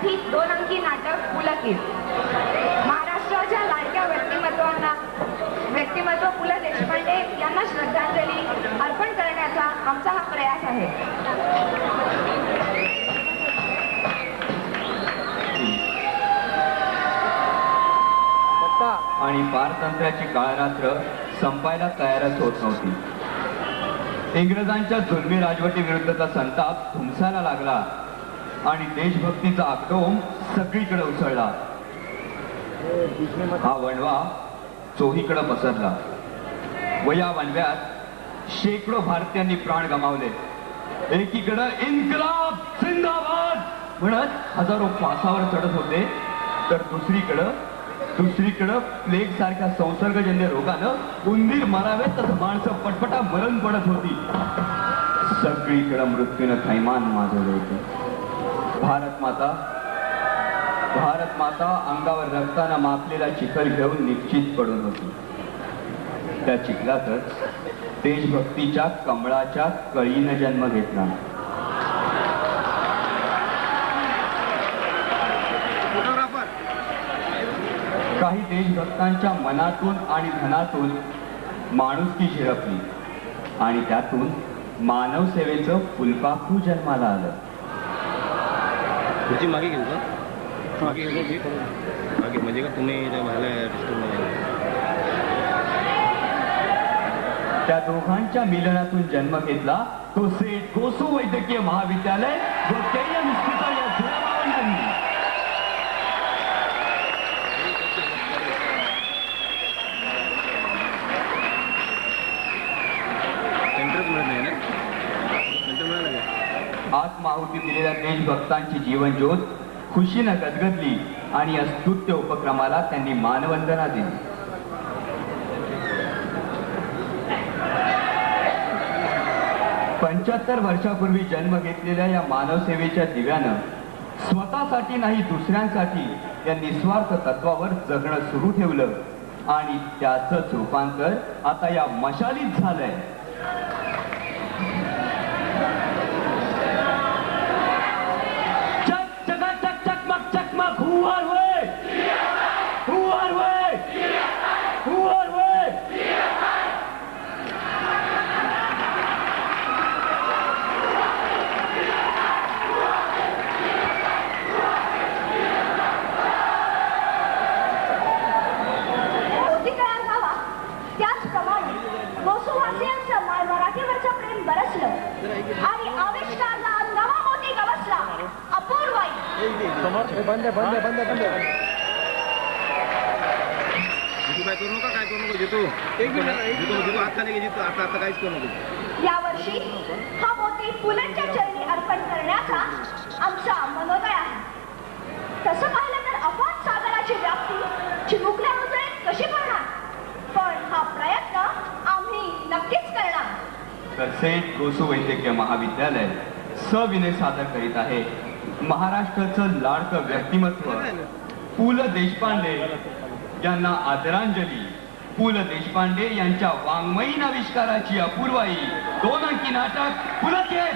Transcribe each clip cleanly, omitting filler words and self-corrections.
मराठीत 2 अंकी नाटक पुलकित. महाराष्ट्राच्या लाडक्या व्यक्तिमत्व पु ल देशपांडे यांना श्रद्धांजली अर्पण करण्याचा आमचा हा प्रयास आहे. आणि पारतंत्र्याची काळरात्र संपायला तयारच होत नव्हती. इंग्रजांच्या जुलमी राजवटीविरुद्धचा संताप धुमसायला लागला आणि देशभक्तीचा आक्रम सगळीकडे उसळला. हा वणवा चोहीकडे पसरला व या वणव्यात शेकडो भारतीयांनी प्राण गमावले. एकीकडे इन्कलाब जिंदाबाद म्हणत हजारो फासावर चढत होते, तर दुसरीकडं प्लेग सारख्या संसर्गजन्य रोगानं उंदीर मरावे तसं माणसं पटपटा मरण पडत होती. सगळीकडे मृत्यूनं थैमान माजवले होते. भारत माता अंगावर रक्तानं मापलेला चिखल घेऊन निश्चित पडून होती. त्या चिखलातच देशभक्तीच्या कमळाच्या कळीनं जन्म घेतला. काही देशभक्तांच्या मनातून आणि धनातून माणुसकी झिरपली आणि त्यातून मानव सेवेचं फुलपाखरू जन्माला आलं. तुझी मागे घेऊ का? मागे म्हणजे का तुम्ही त्या दोघांच्या मिलनातून जन्म घेतला तो सेठ कोसो वैद्यकीय महाविद्यालय व केएम इस्पितळ या जुळ्याभावांनी. आत्माहुती दिलेल्या देशभक्तांची जीवन ज्योत खुशीनं गदगदली आणि या स्तुत्य उपक्रमाला त्यांनी मानवंदना दिली. पंच्याहत्तर वर्षापूर्वी जन्म घेतलेल्या या मानवसेवेच्या दिव्यानं स्वतःसाठी नाही दुसऱ्यांसाठी या निस्वार्थ तत्वावर जगणं सुरू ठेवलं आणि त्याचंच रूपांतर आता या मशालीत झालंय. बंद काय करू नको जितू. आता नाही जितू, आता काहीच करू नको. यावर्षी हा मोती फुलांच्या चरणी अर्पण करण्याचा आमचा मनोदय आहे. तसं पाहिलं तर अफाट सागराची व्याप्ती चिमुकल्या हृदयात कशी करणार, पण हा प्रयत्न आम्ही नक्कीच करणार. तर सेठ कोसो वैद्यकीय महाविद्यालय सविनय सादर करीत आहे महाराष्ट्राचं लाडकं व्यक्तिमत्व पु ल देशपांडे यांना आदरांजली. पु ल देशपांडे यांच्या वाङ्मयीन आविष्काराची अपूर्वाई 2 अंकी नाटक पुलकित.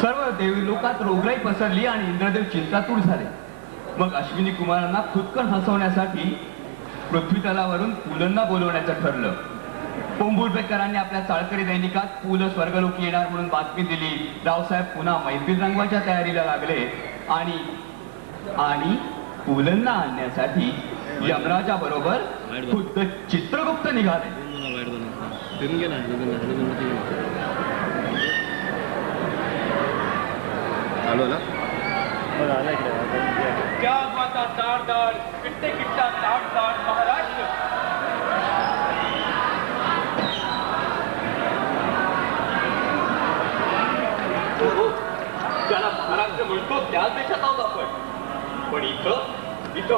सर्व देवलोकात रोगराई पसरली आणि इंद्रदेव चिंतातूर झाले. मग अश्विनी कुमारांना खुदकन हसवण्यासाठी पृथ्वीतलावरून पुलंना बोलवण्याचं ठरलं. पोंबुर्डेकरांनी आपल्या चाळकरी दैनिकात पु ल स्वर्गलोकी येणार म्हणून बातमी दिली. रावसाहेब पुन्हा मैफिल रंगवायच्या तयारीला लागले आणि पुलंना आणण्यासाठी यमराजा बरोबर खुद्द चित्रगुप्त निघाले. क्या माता दाड पिट्टे किट्टा दाड महाराष्ट्र. त्याला महाराष्ट्र म्हणतो त्याच देशात आहोत आपण, पण इथं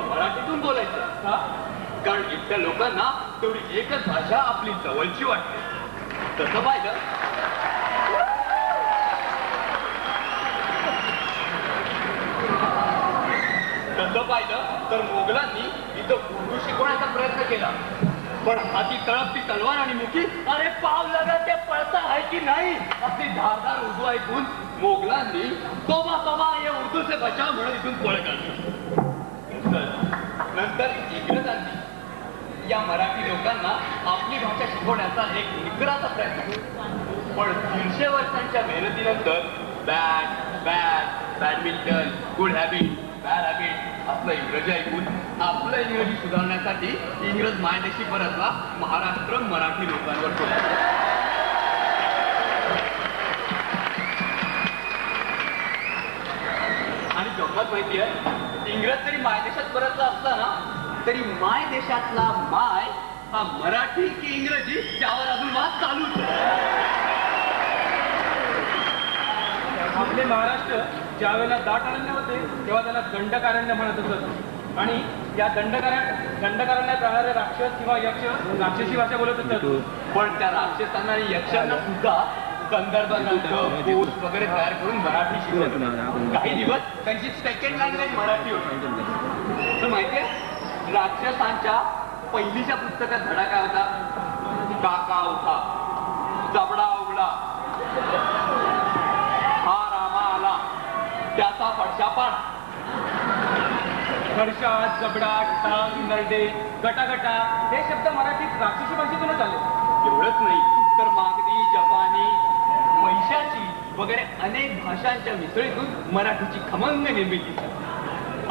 मराठीतून बोलायचं का? कारण इथल्या लोकांना तेवढी एकच भाषा आपली जवळची वाटते. तसं पाहिलं तर मोगलांनी इथं उर्दू शिकवण्याचा प्रयत्न केला, पण हाती तळपती तलवार आणि मुकी, अरे पाव लगा ते पळता आहे की नाही असे धारदार उर्दू ऐकून मोगलांनी तोबा तोबा या उर्दू से बचाव म्हणून इथून पळ काढली. नंतर इंग्रजांनी या मराठी लोकांना आपली भाषा शिकवण्याचा एक निकराचा प्रयत्न केला. पण 300 वर्षांच्या मेहनतीनंतर badminton, good habit, bad habit आपलं इंग्रजी ऐकून आपलं इंग्रजी सुधारण्यासाठी इंग्रज मायदेशी परतला. महाराष्ट्र मराठी लोकांवर सोडला. आणि गंमत माहिती आहे, इंग्रज जरी मायदेशात परतला असला ना तरी माय देशातला माय हा मराठी की इंग्रजी त्यावर अजून वाद चालूच आहे. आपले महाराष्ट्र ज्या वेळेला दाट अरण्य होते तेव्हा त्याला दंडकारण्य म्हणत असत. आणि या दंडकारण्यात राहणारे राक्षस किंवा यक्ष राक्षसी भाषा बोलत असतात. पण त्या राक्षसांना आणि यक्षांना सुद्धा संदर्भ ग्रंथ, पोस्ट वगैरे तयार करून मराठी शिकवत. काही दिवस त्यांची सेकंड लँग्वेज मराठी होती. तर माहितीये राक्षसांच्या पहिलीच्या पुस्तकात धडा काय होता? काका उठा, जबडा उघडा, हा रामा आला, त्याचा फडशा पाडा. फडशा, जबडा, टांग, नरडे, गटागटा हे शब्द मराठीत राक्षसी भाषेतूनच आले. एवढंच नाही तर मागधी, जपानी, पैशाची वगैरे अनेक भाषांच्या मिसळीतून मराठीची खमंग निर्मिती झाली.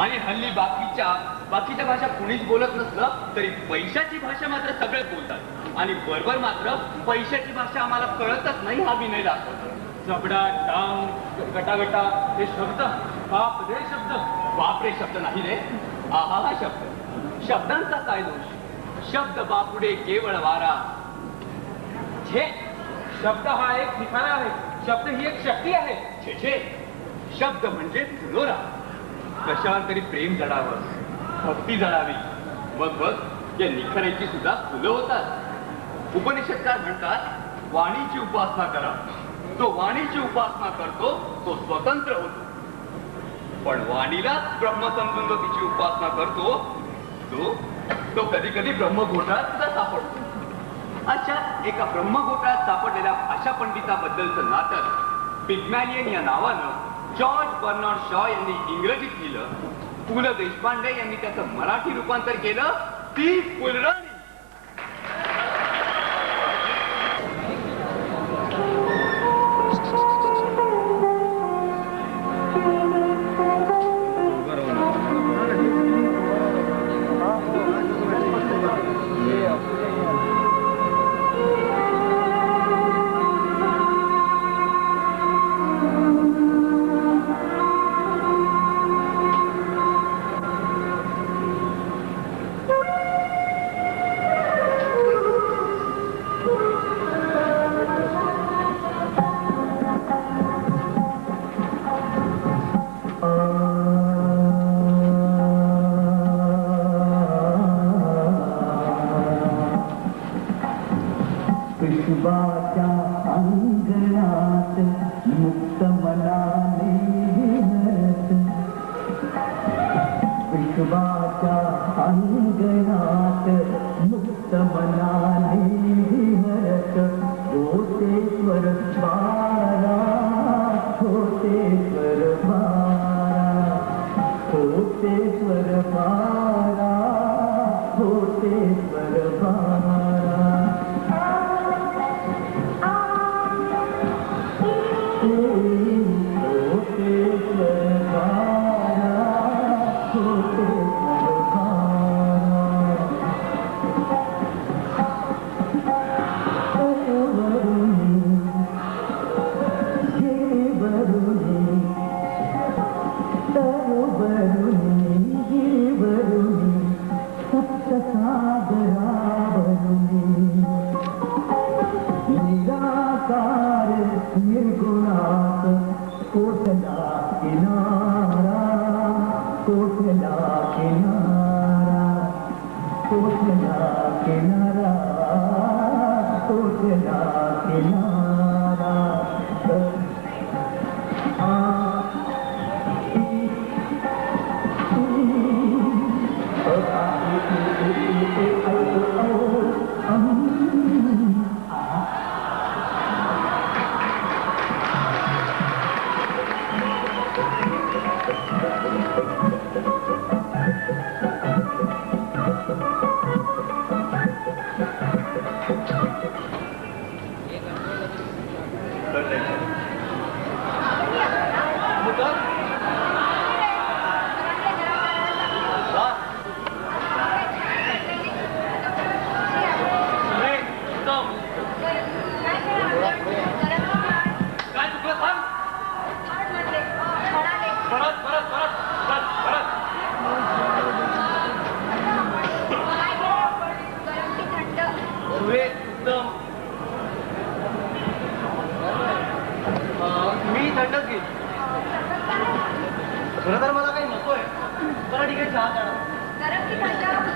आणि हल्ली बाकीच्या भाषा कुणीच बोलत नसलं तरी पैशाची भाषा मात्र सगळे बोलतात. आणि बरोबर मात्र पैशाची भाषा आम्हाला कळतच नाही हा विनय दाखवतो. जबडा, टांग, गटागटा हे शब्द बाप रे शब्द. बापरे शब्द नाही रे, आहा हा शब्द. शब्दांचा काय दोष? शब्द बापुडे केवळ वारा. छे, शब्द हा एक निखारा आहे. शब्द ही एक शक्ती आहे. छे छे, शब्द म्हणजे फुलोरा. कशावर तरी प्रेम जडावं, भक्ती जडावी, मग बघ या निखराची सुद्धा फुलं होतात. उपनिषदकार म्हणतात वाणीची उपासना करा. जो वाणीची उपासना करतो तो स्वतंत्र होतो. पण वाणीलाच ब्रह्म समजून जो तिची उपासना करतो तो कधी कधी ब्रह्मघोटाळ्यात सुद्धा सापडतो. अशा एका ब्रह्मघोटाळ्यात सापडलेल्या भाषा पंडिताबद्दलचं नाटक पिग्मॅलियन या नावानं जॉर्ज बर्नार्ड शॉ यांनी इंग्रजीत लिहिलं. पु ल देशपांडे यांनी त्याचं मराठी रूपांतर केलं. ती फुलराणी. काय चुकलं सांग. परत परत परत परत परत. सुरेख उत्तम. मी थंडच घेईन. खरं तर मला काही नकोय. चला ठीक आहे, चहा करा.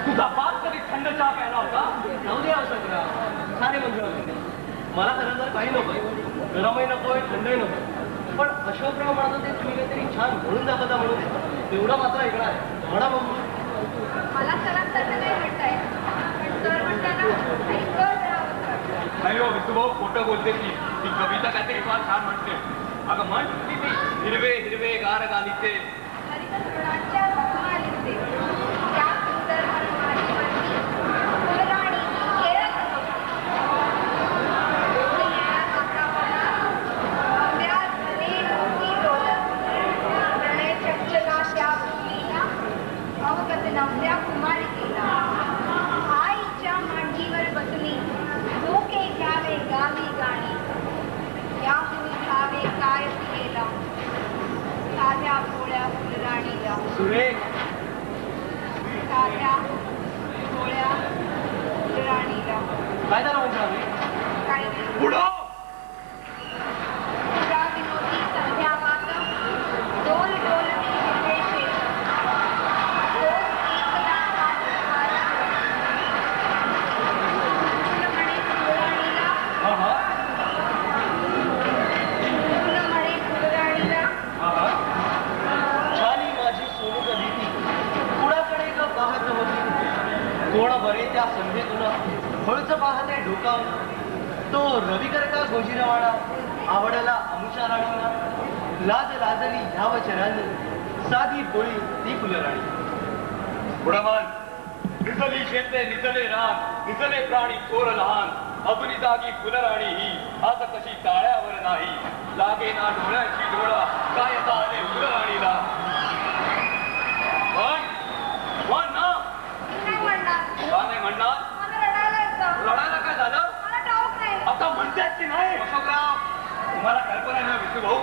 तुझा बाप कधी थंड चहा प्यायला होता? जाऊ दे अशोकराव, सारे म्हणजे मला खरं तर काही नकोय. गरमही नकोय, थंडही नकोय. पण अशोकराव म्हणत होते तुम्ही काहीतरी छान म्हणून दाखवता म्हणून. एवढं मात्र ऐकणार आहे. म्हणा बघू. मला सरात तसं नाही म्हणताय, पण सर म्हणताना ऐकत राहावं. नाही हो विठूभाऊ, खोटं बोलते ती कविता काहीतरी फार छान म्हणते. अगं म्हण ती हिरवे हिरवे गार गालीचे हरितगृहाच्या बसमालीचे त्या सुंदर मनमानी वरती फुलराणी खेळत होती. निळ्या आकाशात अभ्यास भले मोती डोलत. प्रणय चंचला त्या फुलीला अवगत नवऱ्या कुमारिकेला. आईच्या मांडीवर बसली डोके घ्यावे गावी गाणी. याहून घ्यावे काय पिलेला साध्या भोळ्या फुलराणीला. सुरेख. साध्या भोळ्या फुलराणीला. काय झालं म्हणजे आम्ही काय नाही. पुढं तुझ्या विनोदी संध्यावात डोल डोलती हिरवे शेत. रोज एकदा हात उभारा. फुल म्हणे फुलराणीला. हा हा फुल म्हणे फुलराणीला. हा. छानी माझी सोनू कधी ती कुणाकडे ग पाहत होती. कोण बरे त्या संधीतून फळच पाहते ढोकावून. तो रविकर का गोजीरवाडा आवडला अमुषा राणींना. लाज लाजली ह्या वचनांनी साधी बोळी ती फुलराणी. पुढमान निसली शेते निसले रान निसले प्राणी थोर लहान. अजूनी जागी फुलराणी ही आता कशी टाळ्यावर नाही. लागे ना डोळ्याची डोळा काय आता आले फुलराणीला. म्हण ना. मी नाही म्हणणार. का नाही म्हणणार? मला रडायला येतं. रडायला काय झालं? मला ठाऊक नाही. आता म्हणतात की नाही अशोकराव? तुम्हाला कल्पना नाही विष्णू भाऊ,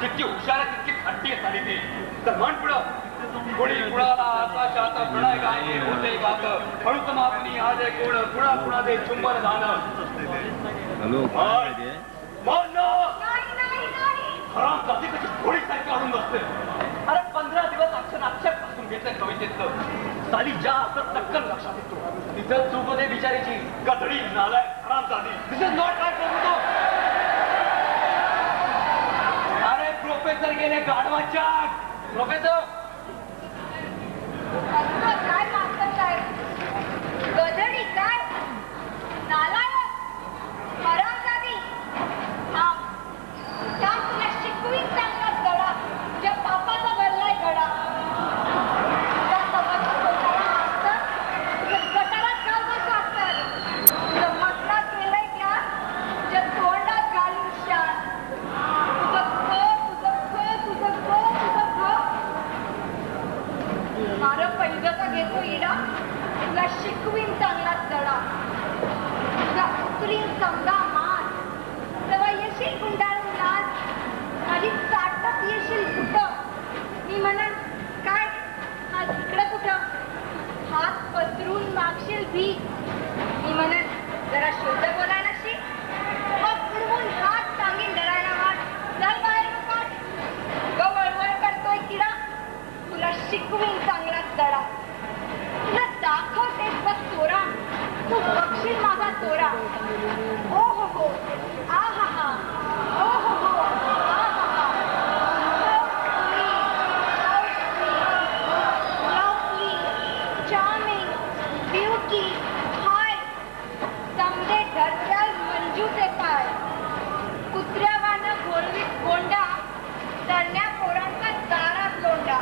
जितकी हुशार आहे तितकी खट्टी झाली ती. तर म्हण पुढं. कोणी कुणाला आकाशात प्रणय गायने होते गात. हळूच मापणी आजे कोण कुणा कुणा दे चुंबन झालं. हॅलो म्हण ना. नाही नाही नाही. हराम जाती कशी थोडी सारखी अडून बसते. अरे 15 दिवस अक्षर पासून घेतलं कवितेतलं. साली ज्या असं टक्कन लक्षात येतो तिथं चूक होते बिचारीची. कधडी नालाय हराम जाती. दिस इज नॉट राईट तो. अरे प्रोफेसर गेले गाढवाच्या. प्रोफेसर असं काय मास्तर साहेब? गधडी काय? नालायक? हरामजादी? थांब. थांब, तुला शिकवीन चांगला गडा. तुझ्या बापाचा भरलाय गडा. तुझा समज स्वतःला मास्तर. तुझ्या गटारात घाल बस मास्तर. तुझं मसला केलंय क्या? तुझ्या तोंडात घालून शान. तुझं मारं पैजाचा घेतो इडा. तुला शिकवीन चांगलाच धडा. तुझा उतरीन समजा मान. तेव्हा येशील गुंडाळून लाज. माझी चाटत येशील कुठं. मी म्हणन काय हा इकडं कुठं. हात पसरून मागशील भीक. मी म्हणन जरा शुद्ध बोलायला शिक. मग उडवून हात सांगीन डरायला वाट. चल बाहेर पाठ. ग वळवळ करतोय किडा. तुला शिकवीन चांगलाच धडा. तुला दाखवतेस बघ तोरा. तू बघशील माझा तोरा. ओ हो हो आ हा हा. ओ हो हो आ हा हा. Lovely, charming, beauty, हाय. समजे धरत्याल मंजूचे पाय. कुत्र्यावानं घोळवीत गोंडा. तरण्या पोरांचा दारात लोंडा.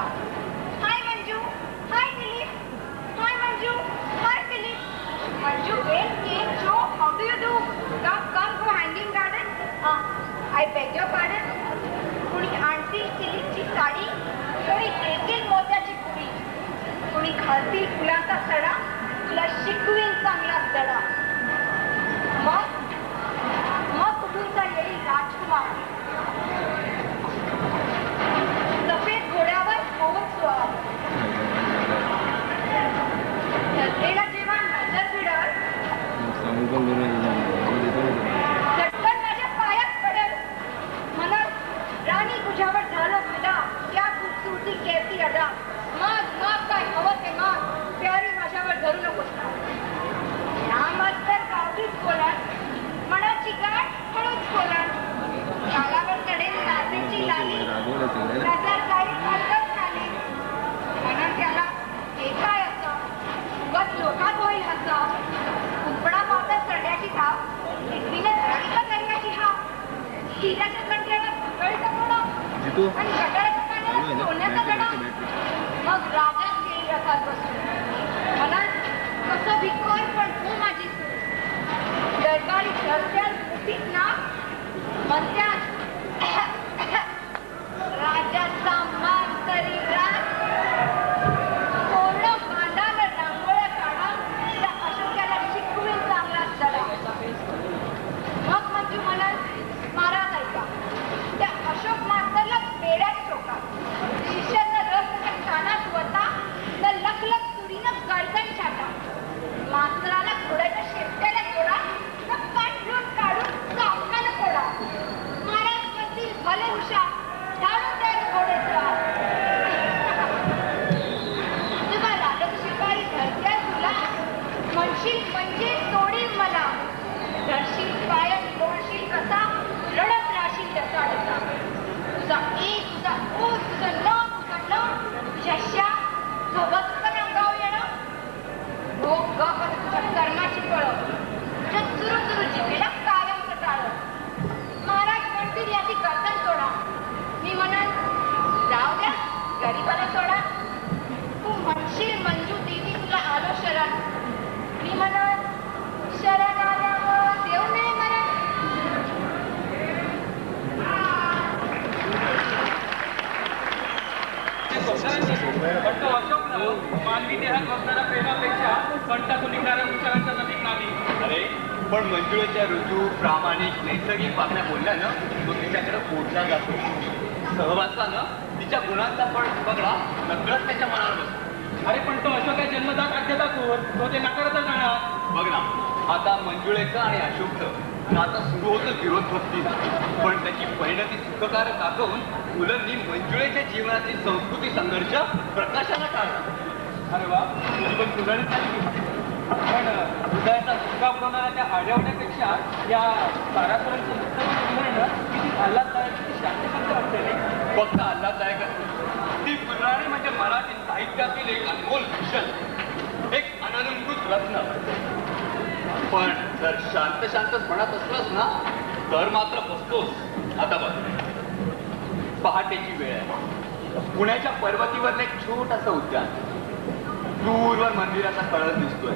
पण तो अशोक मानवी देहात बसणाऱ्या प्रेमापेक्षा कंटातून निघणाऱ्या विचारांच्या नवीन नाही. अरे पण मंजुळेच्या रुजू प्रामाणिक नैसर्गिक वागण्या बोलल्यानं तो तिच्याकडे पोचला जातो. सहवासानं तिच्या गुणांचा फळ बघा नकळत त्याच्या मनावर बसतो. अरे पण तो अशोक आहे जन्मदात अज्ञातातूर, तो ते नाकारतच जाणार. बघ ना, आता मंजुळेचं आणि अशोकचं नातं सुरू होतं विरोध भक्तीला, पण त्याची परिणती सुखकारक दाखवून मुलांनी मंजुळेच्या जीवनातील संस्कृती संघर्ष प्रकाशाला काढला. अरे वा, तुझी पण सुधारित झाली की. पण हृदयाचा धक्का बनवणाऱ्या त्या आढळण्यापेक्षा या तारापुरांचं मुक्त उदाहरण किती आल्हाददायक, किती शांतशांत वाटतं रे. फक्त आल्हाददायक ती पुराणी म्हणजे मराठी साहित्यातील एक अनमोल भूषण, एक अनलंकृत रत्न. पण जर शांत शांतच म्हणत असलास ना तर मात्र बसतोस. आता बघ, पहाटेची वेळ आहे. पुण्याच्या पर्वतीवरलं एक छोटंसं उद्यान. दूरवर मंदिराचा कळस दिसतोय.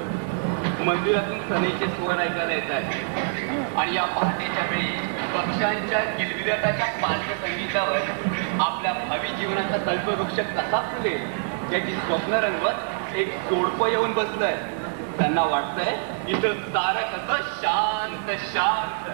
मंदिरातून सनईचे स्वर ऐकायला येत आहेत. आणि या पहाटेच्या वेळी पक्ष्यांच्या किलबिलाटाच्या पालक संगीतावर आपल्या भावी जीवनाचा कल्पवृक्ष कसा फुलेल याची स्वप्न रंगवत एक जोडपं येऊन बसलंय. त्यांना वाटतंय इथं तारा कसं शांत शांत.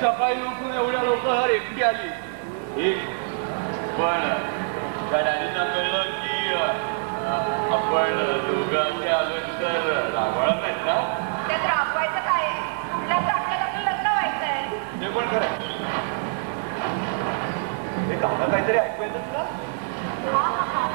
सकाळी उठून एवढ्या लवकर एकटी आली. पण त्या डॅडींना कळलं की आपण दोघांचे आलो तर रागवळत नाहीत ना. त्यात रागवायचं काय आहे? कुठल्या आपल्याला आपलं लग्न व्हायचंय. ते पण खरं. हे गाणं काहीतरी ऐकू येतं तुला? हा हा हा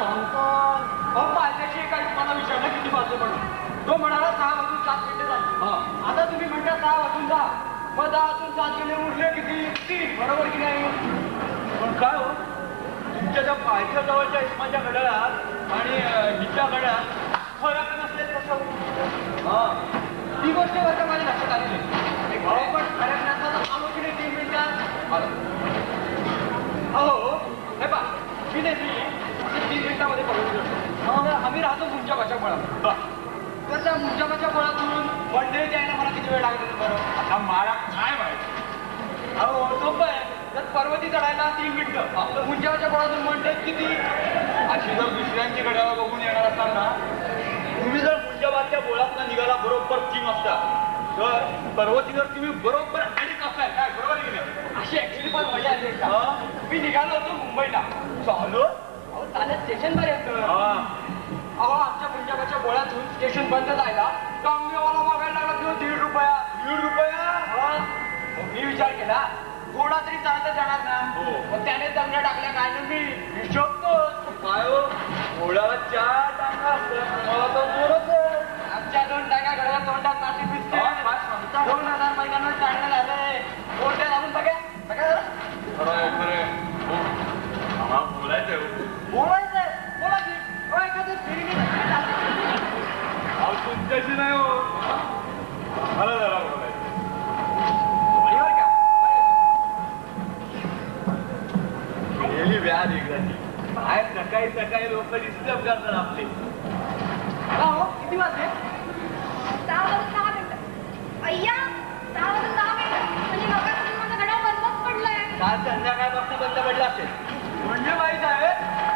सांगताय पायथ्याशी एका मला विचारलं किती वाजले म्हणून तो म्हणाला 6 वाजून 7 मिनिटं झाली. आता तुम्ही म्हणता 6 वाजून 10 मग 10 वाजून 7 गेले उरले किती 3 बरोबर की नाही. पण काय हो तुमच्या त्या पायथ्या जवळच्या इस्माच्या घड्याळात आणि हिच्या घड्याळात फरक नसले कसं. ती गोष्ट बरं माझ्या लक्षात आली नाही. पण फरक नसला आलो की नाही 3 मिनिटात अहो हे पा मी नेहमी 3 मिनिटामध्ये पकडून घेतो. मग आम्ही राहतो मुंजाबाच्या फळात. तर त्या मुंजाबाच्या फळातून वनडे द्यायला मला किती वेळ लागेल बरं. आता मला काय माहिती. अहो सोपं आहे. जर पर्वती चढायला 3 मिनिटं तर मुंजाबाच्या फळातून वनडे किती. अशी जर दुसऱ्यांची घड्याळ बघून येणार असाल ना तुम्ही जर मुंजाबादच्या बोळातला निघाला बरोबर 3 वाजता तर पर्वतीवर तुम्ही बरोबर 2:30 वाजता काय बरोबर की नाही. अशी ऍक्च्युली पण मजा आली का. मी निघालो होतो मुंबईला चालू अहो चालत स्टेशन वर येतो. अहो आमच्या पंजाबाच्या बोळ्यातून स्टेशन बंद जायला कामगारवाला मागायला लागला किंवा 1.5 रुपया. 1.5 रुपया. मी विचार केला थोडा तरी चालत जाणार ना. मग त्याने दंगल्या टाकल्या काय ना मी हिशोबतो काय हो घोड्याला 4 टांगा असतात मला तर बोलत आमच्या 2 टांगा घड्याला तोंडात नाशिक दिसते. 2000 महिन्यांना चालणं झालंय. कोणत्या घालून बघा बघा बोलायचंय बोला की एखादं तुमच्याशी नाही हो मला जरा बोलायचं का गेली व्याज एकदाची बाहेर सकाळी सकाळी लोक डिस्टर्ब करतात आपले. हो किती वाजले 6 वाजून 10 मिनिटं. अय्या 6 वाजून 10 मिनिटं म्हणजे मगापासून माझं घड्याळ बंदच पडलंय. काल संध्याकाळपासून बंद पडला असेल. म्हणजे माहीत आहे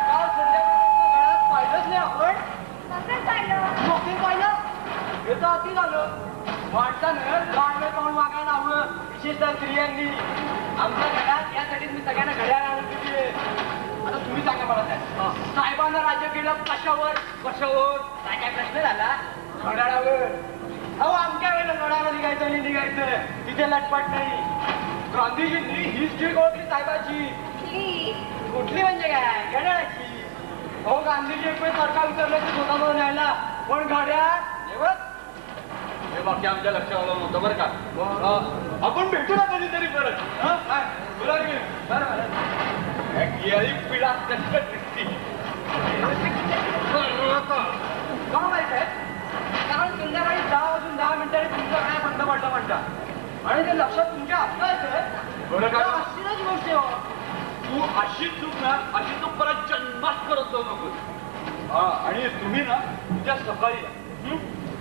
काल संध्याकाळपासून घरात पाहिलंच नाही आपण. कसं चाललं नोकरी पाहिलं हे तर अति झालं. माणसानं गाडवे तोंड वागायला लावलं विशेषतः स्त्रियांनी. आमच्या घरात यासाठीच मी सगळ्यांना घड्याळ आणून दिली. आता तुम्ही सांगा मला काय साहेबांना राज्य केलं कशावर कशावर काय काय प्रश्न झाला घड्याळावर. अहो आमच्या वेळेला लढायला निघायचं आणि निघायचं तिथे लटपट नाही. गांधीजींनी ही स्ट्रीक ओळखली साहेबाची. कुठली म्हणजे काय घड्याळाची. अहो गांधीजी एक वेळ सरकार उतरलं की स्वतःवर न्यायला पण घड्याळ हे बाकी आमच्या लक्षात आलं नव्हतं बरं का. आपण भेटू ना कधीतरी परत. बोला की पिढा कटकट दिसती का माहित आहे कारण संध्याकाळी 10 वाजून 10 मिनिटांनी तुमचं काय बंद पडलं म्हणता आणि ते लक्षात तुमच्या आपलं येतंय बरं का अशीच गोष्ट तू अशी चूक ना अशी चूक परत जन्मात करत जाऊ नको. आणि तुम्ही ना उद्या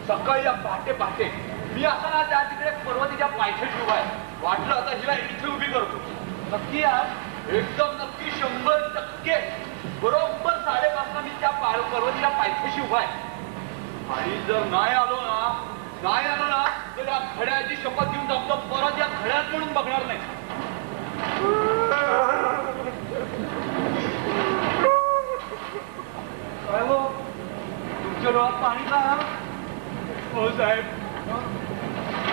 सकाळी पहाटे पहाटे मी असा ना त्या तिकडे पर्वतीच्या पायथ्याशी उभा आहे. वाटलं आता हिला इथे उभी करतो. नक्की यार एकदम नक्की 100% बरोबर 5:30 मी त्या पर्वतीच्या पायथ्याशी उभा आहे. आणि जर नाही आलो ना तर या घड्याची शपथ घेऊन जातो परत या घड्यात म्हणून बघणार नाही. काय हो तुमच्या डोळ्यात पाणी का. हो साहेब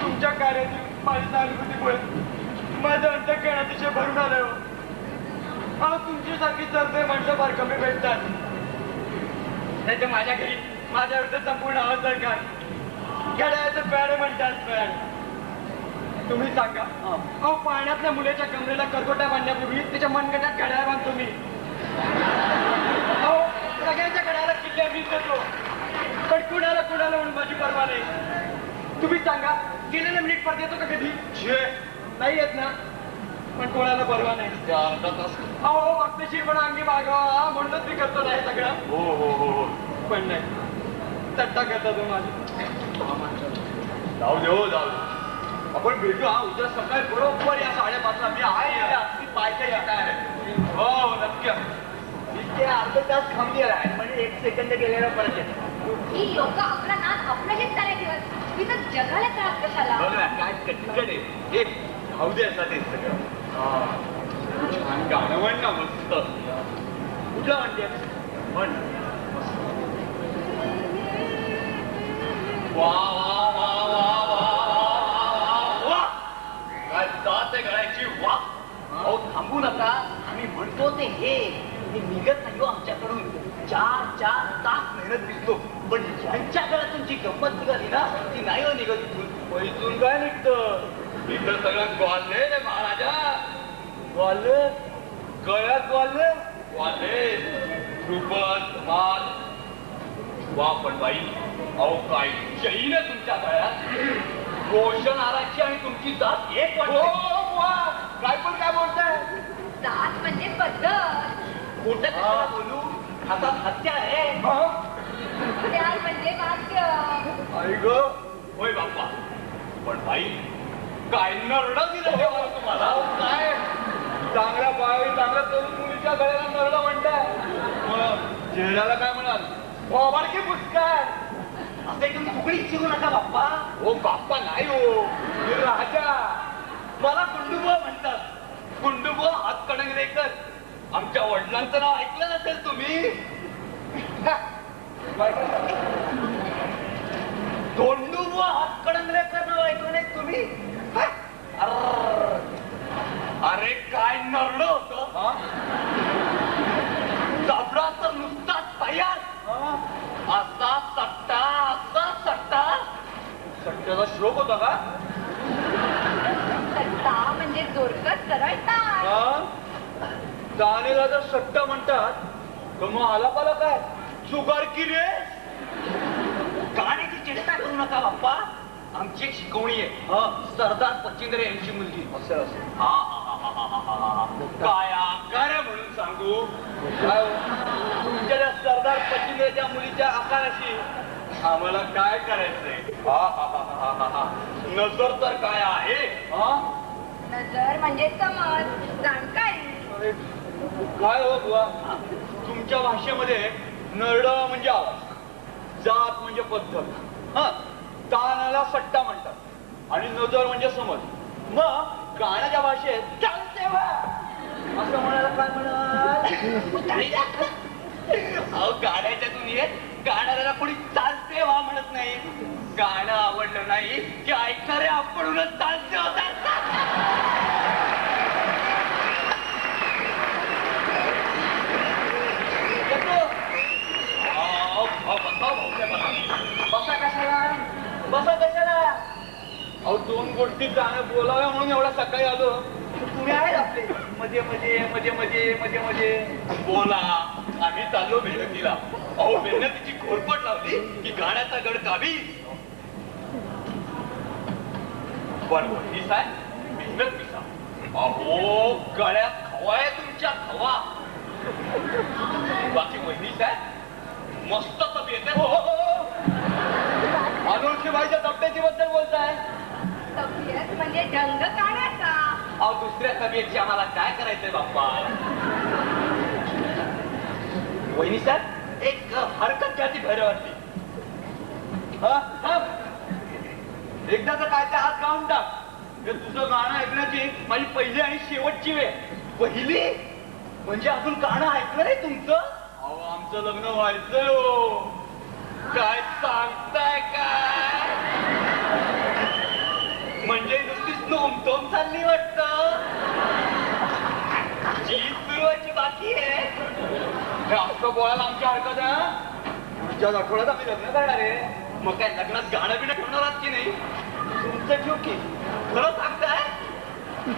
तुमच्या कार्याची माझी सहानुभूतीमुळे माझ्या अंतःकरणात अतिशय भरून आलंय. हो तुमच्यासारखी चरते माणसं फार कमी भेटतात. त्याच्या माझ्या घरी माझ्या विरुद्ध संपूर्ण आवाज सरकार घड्याळाचं पॅड म्हणतात पॅड. तुम्ही सांगा अहो पाण्यातल्या मुलीच्या कमरेला करकोटा बांधण्यापूर्वी त्याच्या मनगटात घड्याळ बांधतो मी. अहो सगळ्यांच्या घड्याला किल्ल्या मी देतो पण कुणाला म्हणून माझी परवा नाही. तुम्ही सांगा गेलेले मिनिट परत येतो का कधी नाही येत ना पण कोणाला परवा नाही. अहो भक्तशीर पण अंगी मागवा म्हणूनच मी करतो नाही सगळं. हो पण नाही चट्टा करता तो माझी. जाऊ दे आपण भेटू. उद्या सकाळी बरोबर या 5:30 मी आहे अगदी पायथ्या काय. हो नक्की ते अर्धा तास थांबली आहे म्हणजे 1 सेकंद गेलेला परत येतो. ही लोक आपला नाद आपल्याशीच करायची मी तर जगाला त्रास कशाला. काय कटकट आहे एक भाऊ दे असं ते सगळं. छान गाणं म्हण ना मस्त. कुठलं म्हणते म्हण. वा वा वा वा वा वा काय जाते घडायची वा. अहो थांबू नका आम्ही म्हणतो ते हे हे निघत नाही हो आमच्याकडून. 4 तास मेहनत दिसतो, पण यांच्या गळ्यातून जी गंमत निघाली ना ती नाही हो निघत इथून. इथून काय निघतं? इथं सगळं ग्वाल्हे रे महाराजा. ग्वाल्हेर? गळ्यात ग्वाल्हे? ग्वाल्हे रुपत माल. वा पण बाई, अहो काय चैन तुमच्या गळ्यात. रोशन आराची आणि तुमची जात एक वाटते. काय पण काय बोलताय? जात म्हणजे पद्धत. खोटं कशाला बोलू? हातात हत्या आहे. प्यार म्हणजे वाक्य. आई ग, होय बाप्पा. पण बाई काय नरडं दिलं हे मला तुम्हाला. काय चांगल्या बाई चांगल्या तरुण मुलीच्या गळ्याला नरडं म्हणताय. मग चेहऱ्याला काय म्हणाल? बारकी पुष्कार. असे तुम्ही फुगडी चिरू नका बाप्पा. हो बाप्पा नाही हो, मी राजा. मला कुंडुबुवा म्हणतात. कुंडुबुवा हातकणंगलेकर. आमच्या वडिलांचं नाव ऐकलं नसेल तुम्ही. धोंडुबुवा हातकणंगलेकर नाव ऐकलं नाही तुम्ही? अरे काय नरड होत. चाबडा तर नुसताच तयार. असा सट्टा, असा सट्टा. सट्ट्याचा श्लोक होता का? सत्ता म्हणजे जोरकस सरळ ताण. दानेला जर सट्टा म्हणतात तर मग आला पाला काय जुगार की रे. गाण्याची चेष्टा करू नका बाप्पा. आमची एक शिकवणी आहे. सरदार पचिंद्रे यांची मुलगी. असं असं काय आकार म्हणून सांगू. काय हो? तुमच्या त्या सरदार पचिंद्रेच्या मुलीच्या आकाराशी आम्हाला काय करायचंय? नजर तर काय आहे. नजर म्हणजे समज, जाणकारी. काय हो बुवा, तुमच्या भाषेमध्ये नरड म्हणजे आवाज, जात म्हणजे पद्धत, तानाला सट्टा म्हणतात आणि नजर म्हणजे समज. मग गाण्याच्या भाषेत चालते वा असं म्हणायला काय म्हणाल? अहो गाण्याच्या दुनियेत गाणाऱ्याला कोणी चालते वा म्हणत नाही. गाणं आवडलं नाही की ऐकणारे आपणच चालते होतात. बसा कशाला? बसा कशाला? अहो 2 गोष्टी गाणं बोलाव्या म्हणून एवढा सकाळी आलो. तुम्ही आहेत आपले. मध्ये मध्ये मध्ये मध्ये मध्ये मध्ये बोला. आम्ही चाललो मेहनतीला. अहो मेहनतीची घोरपट लावली की गाण्याचा गड काबी. पण वहिनीस आहे मेहनत पिसा. अहो गळ्यात खवा आहे तुमच्या, खवा. बाकी वहिनीस आहे मस्त तब्येत आहे. अनोळखी बाईच्या तब्येती बद्दल बोलताय. तब्येत म्हणजे ढंग काढायचा. अहो दुसऱ्या तब्येतची आम्हाला काय करायचंय बाप्पा. वहिनी साहेब एक हरकत घ्याची भैरवाची. एकदाच काय ते हात गाऊन टाक. हे तुझं गाणं ऐकण्याची माझी पहिली आणि शेवटची वेळ. पहिली म्हणजे अजून गाणं ऐकलं नाही तुमचं? अहो आमचं लग्न व्हायचंय हो. काय सांगताय काय? म्हणजे नुसतीच नोमतोम चालली वाटतं. जी सुरुवाची बाकी आहे. हे असं बोलायला आमची हरकत आहे. पुढच्याच आठवड्यात आम्ही लग्न करणार आहे. मग काय लग्नात गाणं बिणं ठेवणार आहात की नाही? तुमचं ठेव की. खरं सांगताय?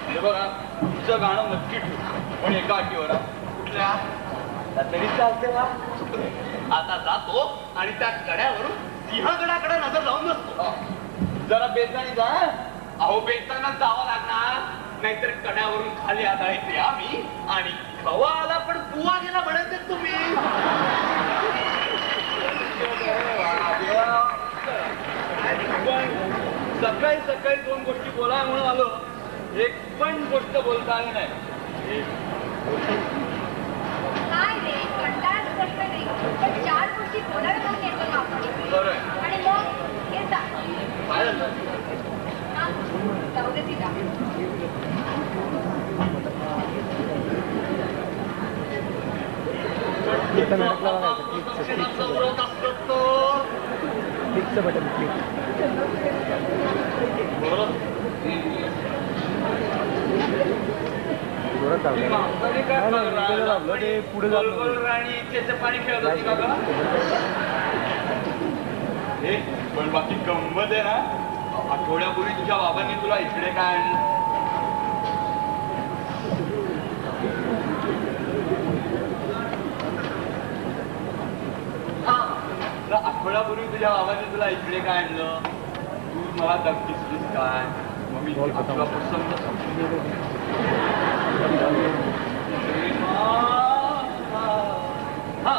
हे बघा तुमचं गाणं नक्की ठेवू, पण एका अटीवर. कुठल्या? तरी चालते वा. आता जातो आणि त्या कड्यावरून सिंहगडाकडे नजर लावून बसतो. जरा बेतानी जा. अहो बेताना जावं लागणार, नाहीतर कड्यावरून खाली आदळायचे आम्ही आणि खवा आला पण बुवा गेला म्हणायचं तुम्ही. पण सकाळी सकाळी 2 गोष्टी बोलाय म्हणून आलो. एक पण गोष्ट बोलता आली नाही. काय रे, कंटाळाच प्रश्न नाही. पण 4 गोष्टी बोलायला पण येतो ना आपण. बरं. आणि मग हे जा. काय झालं? हा, जाऊ दे तिला. क्लिकचं बटन क्लिक. माणसाने काय लागलं ते पुढे जात नव्हतं. गोलगोल राणी त्याचं पाणी खेळत होती का गं? हे पण बाकी गंमत आहे ना, आठवड्यापूर्वी तुझ्या बाबांनी तुला इकडे काय आणलं? आठवड्यापूर्वी तुझ्या बाबांनी तुला इकडे काय आणलं? तू मला दबकीस काय? मग मी तुला प्रसंग समजून हा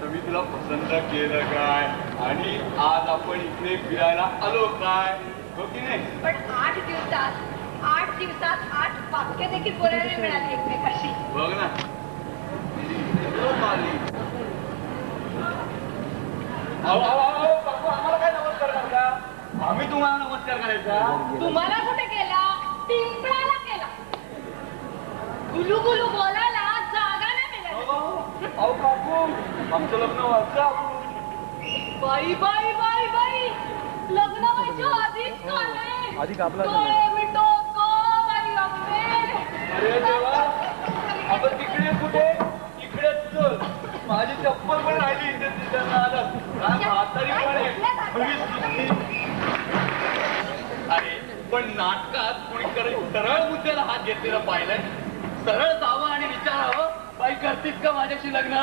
तर मी तुला पसंत केलं काय आणि आज आपण इकडे फिरायला आलो काय, हो की नाही? पण 8 दिवसात 8 वाक्य देखील बोलायला मिळाली एकमेकाशी. बघ ना, बापू आम्हाला काय नमस्कार करता? आम्ही तुम्हाला नमस्कार करायचा? तुम्हाला कुठे केला? पिंपळाला केला. गुलू गुलू बोलायला जागा नाही मिळाली. अहो काकू, आमचं लग्न व्हायचं. बाई बाई बाई बाई, लग्न व्हायच्या आधीच काय? आधी कापला डोळे मिटो गं बाई अंबे. अरे देवा, आपण तिकडे कुठे? इकडेच चल. माझी चप्पल पण राहिली इथे तिच्या नादात. काय म्हातारी पण आहे. अरे पण नाटकात कोणी सरळ मुद्द्याला हात घेतलेला पाहिलंय. सरळ जावं आणि विचारावं, बाई करतीस का माझ्याशी लग्न?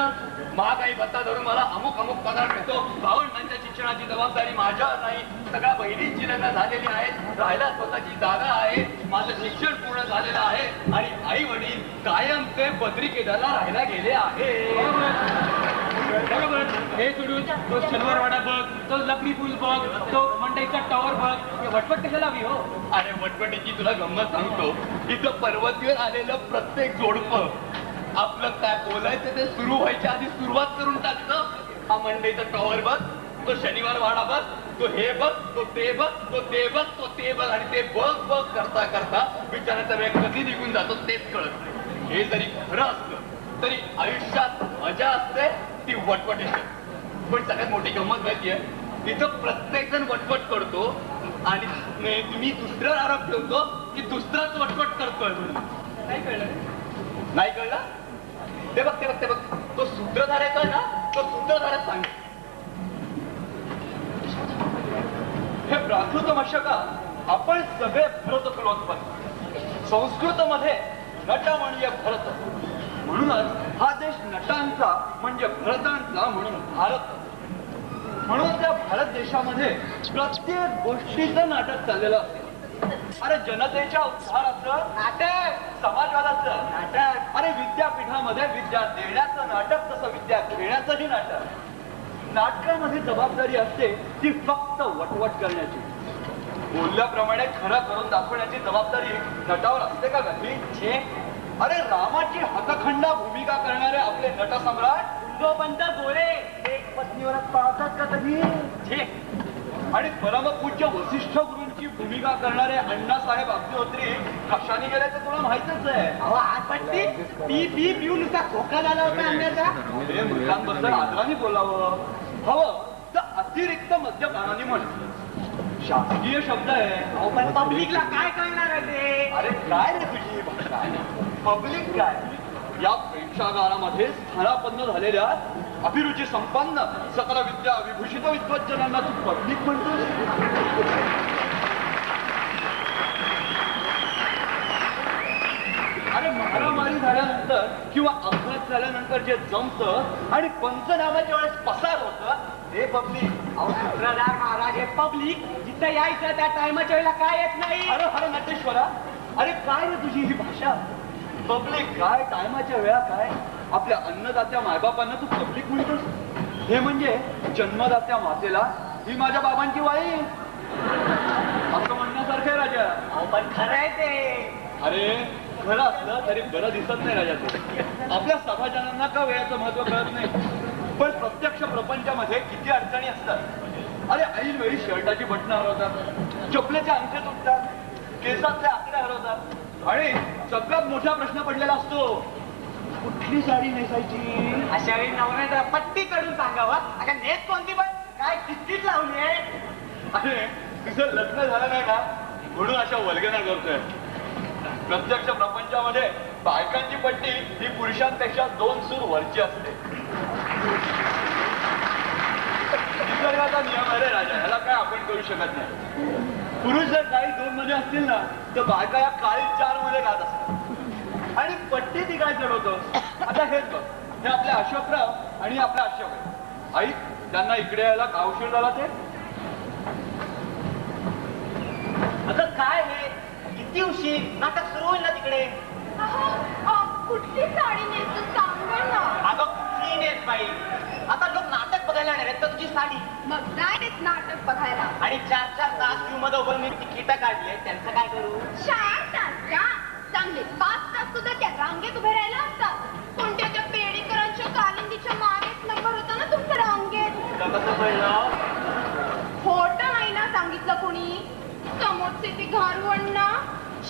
महागाई भत्ता धरून मला अमुक अमुक पगार मिळतो. भावंडांच्या शिक्षणाची जबाबदारी माझ्यावर नाही. सगळ्या बहिणींची लग्न झालेली आहेत. राहायला स्वतःची जागा आहे. माझं शिक्षण पूर्ण झालेलं आहे आणि आई वडील कायम ते बद्रिकेदारला राहायला गेले आहे. हे सोडून तो शनिवार वाडा बघ, तो लकडी पूल बघ, तो मंडईचा टॉवर बघ. हे वटवट कशाला हवी हो? अरे वटवटीची तुला गंमत सांगतो. इथं पर्वतीवर आलेलं प्रत्येक जोडपं आपलं काय बोलायचं ते सुरू व्हायच्या आधी सुरुवात करून टाकतं. हा मंडईचा टॉवर बघ, तो शनिवार वाडा बघ, तो हे बघ, तो ते बघ, तो ते बघ, तो ते बघ आणि ते बघ बघ करता करता विचाराचा वेळ कधी निघून जातो तेच कळत नाही. हे जरी खरं असलं तरी आयुष्यात मजा असते ती वटवटीची. पण सगळ्यात मोठी गंमत माहितीये, तिथं प्रत्येक जण वटवट करतो आणि मी दुसऱ्यावर आरोप ठेवतो की दुसराच वटवट करतोय म्हणून. नाही कळलं? नाही कळलं? ते बघ ते बघ ते बघ, तो सूत्रधार येतोय ना, तो सूत्रधारच सांग. हे प्राकृत मशका आपण सगळे भरत कुलोत्पन्न. संस्कृतमध्ये नट म्हणजे भरत, म्हणूनच हा देश नटांचा म्हणजे भरतांचा म्हणून भारत. म्हणून त्या भारत देशामध्ये प्रत्येक गोष्टीचं नाटक चाललेलं असते. अरे जनतेच्या उद्धाराचं नाटक, समाजवादाचं नाटक, अरे विद्यापीठामध्ये विद्या देण्याचं नाटक, तसं विद्या घेण्याचंही नाटक. नाटकामध्ये जबाबदारी असते ती फक्त वटवट करण्याची. बोलल्याप्रमाणे खरं करून दाखवण्याची जबाबदारी नटावर असते का कधी? छे, अरे रामाची हतखंडा भूमिका करणारे आपले नटसम्राट पंत गोरे एक पत्नीवरच पाळतात का कधी? छे, आणि परमपूज्य वसिष्ठ गुरूंची भूमिका करणारे अण्णासाहेब अग्निहोत्री कशाने गेल्याचं तुला माहितच आहे. अहो आजपट्टी पी पी पिऊन नुसता खोका झाला होता अंड्याचा. अरे मृगांबद्दल आदराने बोलावं हवं तर अतिरिक्त मद्यपानाने म्हण. शासकीय शब्द आहे. अहो पण पब्लिकला काय कळणार आहे ते? अरे काय रे तुझी भाषा? पब्लिक काय? या प्रेक्षागारामध्ये स्थानापन्न झालेल्या अभिरुची संपन्न सकल विद्या विभूषित विद्वज्जनांना तू पब्लिक म्हणतोस? अरे मारामारी झाल्यानंतर किंवा अपघात झाल्यानंतर जे जमतं आणि पंचनामाच्या वेळेस पसार होतं हे पब्लिक. अहो सूत्रधार महाराज हे पब्लिक जिथं यायचं त्या टायमाच्या वेळेला काय येत नाही. अरे हर नटेश्वरा, अरे काय रे तुझी ही भाषा? पब्लिक काय, टायमाच्या वेळा काय? आपल्या अन्नदात्या मायबापांना तू पब्लिक म्हणतोस? हे म्हणजे जन्मदात्या मातेला ही माझ्या बाबांची वाई असं म्हणण्यासारखं आहे राजा. अहो पण खरं आहे ते. अरे खरं असलं तरी बरं दिसत नाही राजा ते. आपल्या सभाजनांना का वेळाचं महत्व कळत नाही, पण प्रत्यक्ष प्रपंचामध्ये किती अडचणी असतात. अरे ऐन वेळी शर्टाची बटणं हरवतात, चपलेचे अंगठे तुटतात, केसातले आकडे हरवतात आणि सगळ्यात मोठा प्रश्न पडलेला असतो कुठली साडी नेसायची. अशा वेळी नवऱ्याला पट्टी काढून सांगावा अगं नेस कोणती पण काय किटकिट लावली आहे. अरे तुझं लग्न झालं नाही ना म्हणून अशा वल्गना करतोय. प्रत्यक्ष प्रपंचामध्ये बायकांची पट्टी ही पुरुषांपेक्षा 2 सूर वरची असते. निसर्गाचा नियम आहे रे राजा, ह्याला काय आपण करू शकत नाही. पुरुष जर काळी 2 मध्ये असतील ना तर बायका या काळी 4 मध्ये गात असतात. आणि पट्टी ती काय चढवतो. आता हेच बघ, हे आपले अशोकराव आणि आपला अशोक आहे. आई त्यांना इकडे यायला का उशीर झाला ते. अगं काय हे किती उशीर, नाटक सुरू होईल ना तिकडे. कुठली साडी नेसू सांग ना. अगं कुठली नेस बाई, आता लोक नाटक बघायला येणार आहेत तर तुझी साडी. मग जाय नाटक बघायला. आणि 4-4 तास क्यू मध्ये उभं मी तिकीट काढले, त्यांचं काय करू. 4 तास का चांगले 5 तास सुद्धा त्या रांगेत उभे राहिला असतात. कोणत्या त्या पेडेकरांच्या कालिंदीच्या मागेच नंबर होता ना तुमच्या रांगेत. तुला कसं कळलं. खोटं नाही ना सांगितलं कोणी. समोरचे ते घारवण्णा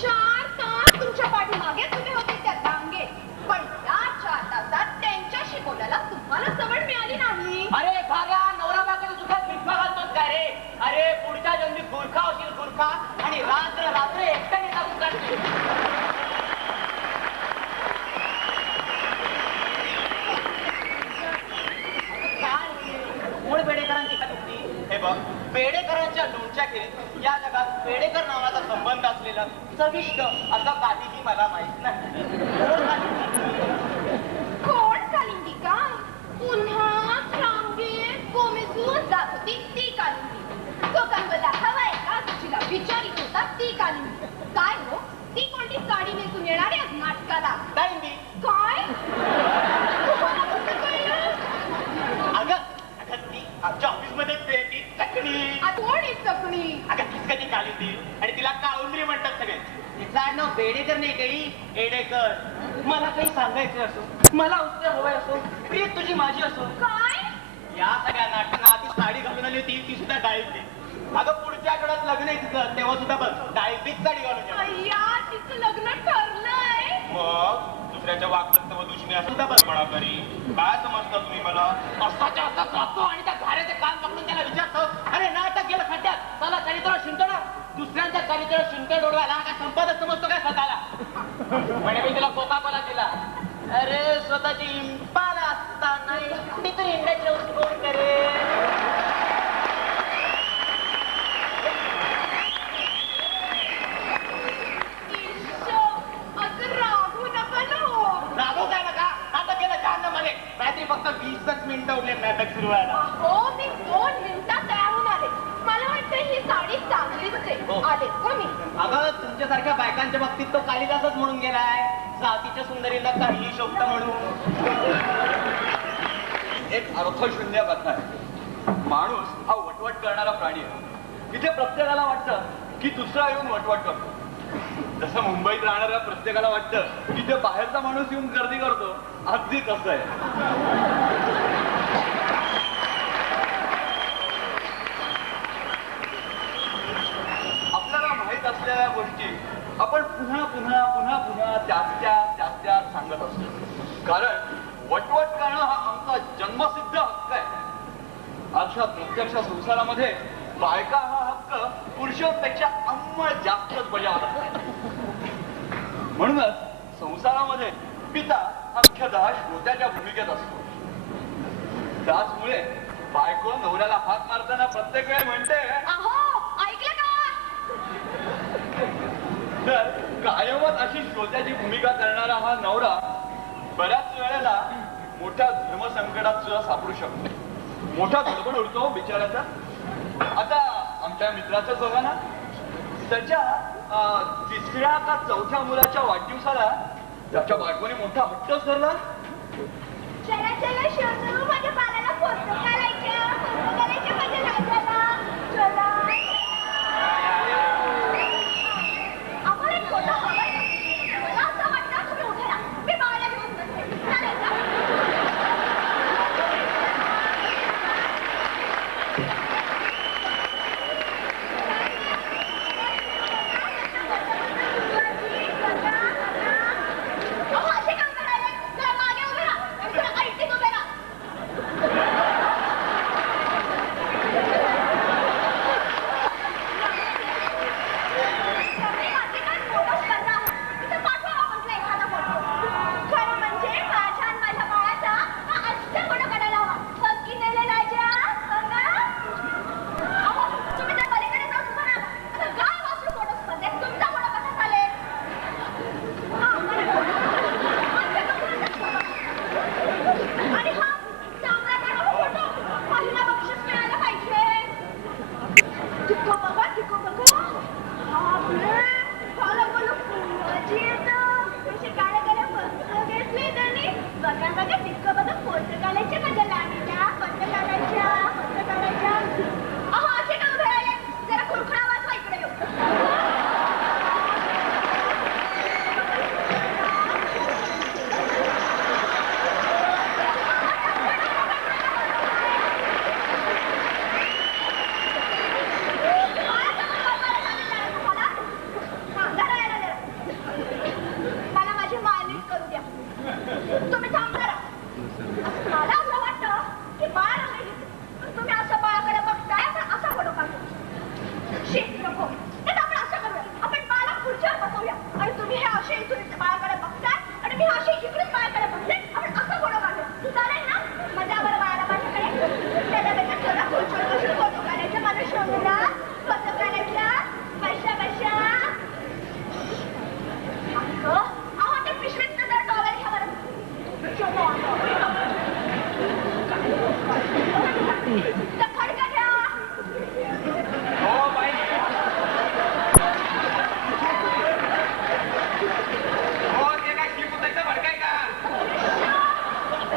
4 तास तुमच्या पाठीमागेच उभे होते त्या रांगेत. पण त्या 4 तासात त्यांच्याशी बोलायला तुम्हाला सवड मिळाली नाही. अरे भाग्या, नवरा बायकोच्या सुखात मिठवा घालतोस काय रे. अरे पुढच्या जन्मी गुरखा होशील गुरखा आणि रात्र रात्र एकट्याने जाऊन काढशील. काय मूळ पेडेकरांची का चुकती. हे बघ, पेडेकरांच्या लोणच्या खेळीत या जगात पेडेकर नावाचा संबंध असलेला चविष्ट असा काहीही मला माहित नाही. कोण कालिंदी का पुन्हा रांगेत कोमेजून जात होती ती कालिंदी. तो कंगला हवाय का तिला विचारित होता ती कालिंदी. काय हो ती कोणती साडी नेसून येणार आहे आज नाटकाला. कालिंदी काय तुम्हाला कसं कळलं. अगं अगं ती आमच्या ऑफिसमध्ये ती चकणी. कोण आहे चकणी. अगं तीच कधी कालिंदी आणि तिला काळुंद्री म्हणतात सगळे. तिचं आडनाव बेडेकर नाही काही एडेकर. मला काही सांगायचं असो, मला उत्तर हवंय असो, प्रीत तुझी माझी असो. काय या सगळ्या नाटकांना आधी साडी घालून आली होती, ती सुद्धा डाळीतली. अगं पुढच्या आठवड्यात लग्न आहे तिचं, तेव्हा सुद्धा बघ डाळीतलीच साडी घालून आली. अय्या तिचं लग्न ठरलंय. मग दुसऱ्याच्या वागणूक दुष्मी असं सुद्धा बरं म्हणा तरी काय समजता तुम्ही मला. असाच्या असा जातो आणि त्या घाऱ्याचे कान पकडून त्याला विचारतो, अरे नाटक गेलं खड्ड्यात, चला चरित्र शिंतो ना. दुसऱ्यांच्या चरित्र शिंतो डोळवायला काय संपादक समजतो काय स्वतःला. म्हणजे मी तिला कोका कोला दिला. अरे स्वतःची इम्पाला असता नाही कुठेतरी इंडियाची वस्तू कोण करे. रागव काय नका, नाटक गेलं जहान्नामध्ये. रात्री फक्त 20च मिनिटं उरले नाटक सुरू व्हायला. हो मी 2 मिनिटात तयार होऊन आले. मला वाटतं ही साडी चांगलीच आहे. आले हो मी. अगं तुमच्यासारख्या बायकांच्या बाबतीत तो कालिदासच म्हणून गेलाय, जातीच्या सुंदरीला काही शोभत म्हणून. एक अर्थशून्य कथा आहे. माणूस हा वटवट करणारा प्राणी आहे. इथे प्रत्येकाला वाटतं की दुसरा येऊन वटवट करतो. जसं मुंबईत राहणाऱ्या प्रत्येकाला वाटतं की ते बाहेरचा माणूस येऊन गर्दी करतो, अगदी तसं आहे. आपल्याला माहित असलेल्या गोष्टी आपण पुन्हा पुन्हा पुन्हा पुन्हा त्याच सांगत असतो. कारण वटवट करणं हा आमचा जन्मसिद्ध हक्क आहे. अशा प्रत्यक्ष संसारामध्ये बायका हा हक्क पुरुषांपेक्षा अंमळ जास्तच बजावतात. म्हणूनच संसारामध्ये पिता मुख्यतः श्रोत्याच्या भूमिकेत असतो. त्याचमुळे बायको नवऱ्याला हात मारताना प्रत्येक वेळ म्हणते, अहो ऐकलं का. तर कायमच अशी श्रोत्याची भूमिका करणारा हा नवरा बऱ्याच वेळेला मोठ्या धर्मसंकटात सुद्धा सापडू शकतो. मोठा धडपड उडतो बिचाराचा. आता आमच्या मित्राचं बघा ना, त्याच्या 3ऱ्या का 4थ्या मुलाच्या वाढदिवसाला त्याच्या बायकोने मोठा हट्टच धरला. चला चला शोधू माझ्या बाळाला फोटो काढायचे माझ्या राजाला. चला आम्हाला एक फोटो हवाय. मला असं वाटतं तुम्ही उभे राहा, मी बाळाला घेऊन बसते. चालेल का. अहो, असे काम करायला. जरा मागे उभे राहा. आणि जरा ऐटीत उभे राहा. म्हणले तर खडका घ्या. हो बाई हो ते काय शिकूतायचं भडकाय का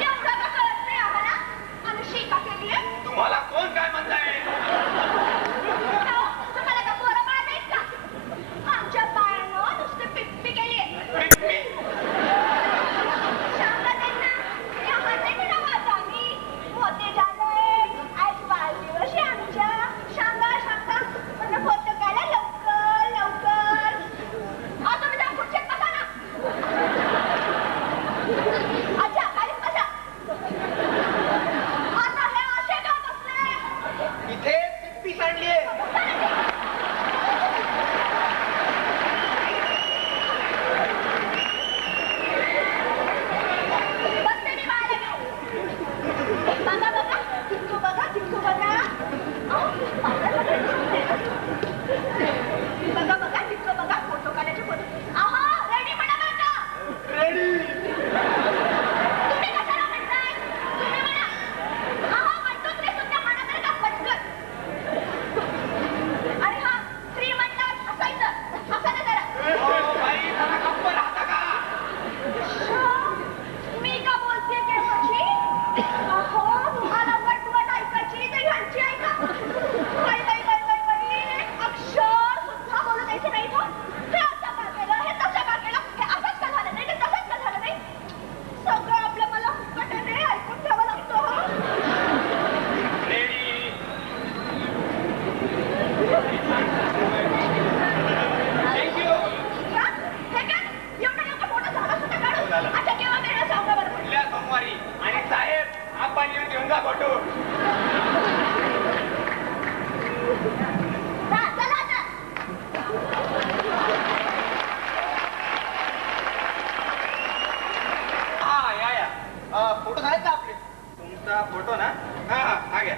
एवढं का कळत नाही आम्हाला? आम्ही शिका केलीये. तुम्हाला कोण काय म्हणताय तुम्हाला का पोरं बाळ नाहीत का? आमच्या बाळानं नुसती पिप्पी केलीये. पिप्पी सांगा त्यांना. या हाताने नावाचं आम्ही. मोठे झालोय. आज वाढदिवस आहे आमच्या. सांगा सांगा. पण होतं काय लवकर लवकर. तुम्ही जाऊन खुर्चीत बसा ना. अच्छा खाली बसा. आता हे असे का बसले? इथे पिप्पी सांडलीये. बसते मी बाळाला घेऊन. बघा बघा. चिंकू बघा चिंकू बघा. पागल वगैरे दिसते. बघा बघा चिंकू बघा. फोटो काढायचे फोटो. रेडी म्हणा बरं का. रेडी. तुम्ही कशाला म्हणताय? तुम्ही म्हणा. म्हणतो ते तुमच्या मनाकडे का पटकन. आणि श्रीमंत हसायचं. हसा ना जरा. हो बाई जरा गप्प राहता का मी का बोलते केव्हाची? तुम्हाला वटवट ऐकायची तर ह्यांची ऐका. बाई, बाई, बाई, बाई, बाई. अक्षर सुद्धा बोलू द्यायचं नाही तो. हे असं का केलं? हे तसं का केलं? हे असंच का झालं नाही? ते तसंच का झालं नाही? सगळं आपलं मला फुकटाने ऐकून घ्यावं लागतं हं. रेडी थँक्यू का? हे काय? एवढा लवकर फोटो झाला सुद्धा काढून? आता केव्हा मिळणार सांगा बरं. पुढल्या सोमवारी आणि साहेब आपण येऊन घेऊन जा फोटो चला आता. हा या फोटो झाले का आपले? तुमचा फोटो ना हा घ्या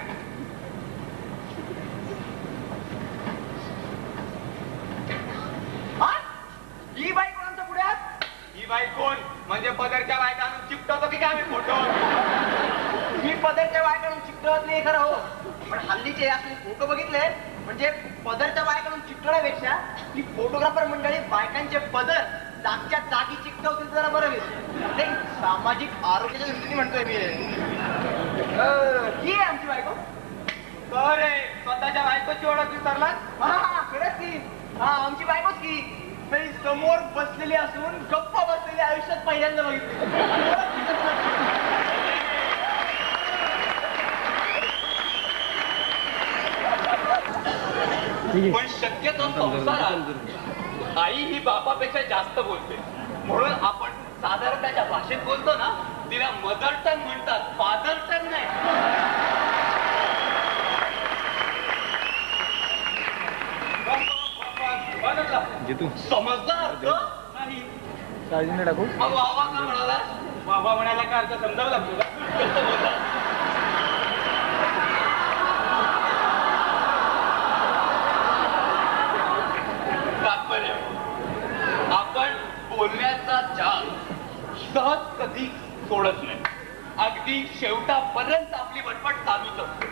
ही बाई कोणाच्या पुढ्यात? ही बाई कोण म्हणजे पदरच्या बायका आणून चिपटवतो की काय आम्ही फोटो मी पदरच्या बायकडून चिकटवत नाही खरं हो, पण हल्लीचे असले फोटो बघितले म्हणजे पदरच्या बायकडून चिकटवण्यापेक्षा ही फोटोग्राफर मंडळी बायकांचे पदर जागच्या जागी चिकटवतील जरा बरं होईल. नाही, सामाजिक आरोग्याच्या दृष्टीने म्हणतोय मी. ही आहे आमची बायको. अरे स्वतःच्या बायकोची ओळख विसरलात हा खरंच की. हा आमची बायकोच की. नाही, समोर बसलेली असून गप्प बसलेली आयुष्यात पहिल्यांदा बघितली. पण शक्यतो संसारात आई ही बापापेक्षा जास्त बोलते म्हणून आपण साधारण त्याच्या भाषेत बोलतो ना तिला मदर टंग म्हणतात फादर टंग नाही समजदार अर्थ नाही टाकू मग वावा का म्हणाला वावा म्हणायला काय अर्थ समजावं लागतो का कसं बोलला तात्पर्य आपण बोलण्याचा चाल सहज कधी सोडत नाही अगदी शेवटापर्यंत आपली वटपट चालूच असते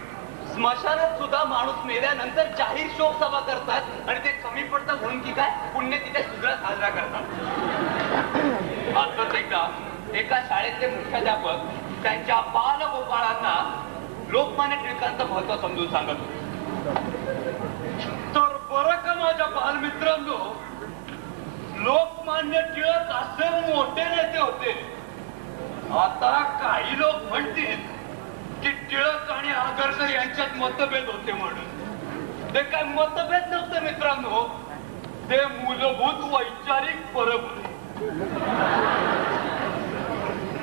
स्मशानात सुद्धा माणूस मेल्यानंतर जाहीर शोक सभा करतात आणि ते कमी पडतं म्हणून की काय पुण्यतिथ्या सुद्धा साजरा करतात असंच एकदा एका शाळेतले मुख्याध्यापक त्यांच्या बालगोपाळांना लोकमान्य टिळकांचं महत्व समजून सांगत होते तर बरं का माझ्या बालमित्रांनो लोकमान्य टिळक असे मोठे नेते होते आता काही लोक म्हणतील की टिळक आणि आगरकर यांच्यात मतभेद होते म्हणून ते काय मतभेद नव्हते मित्रांनो ते मूलभूत वैचारिक फरक होते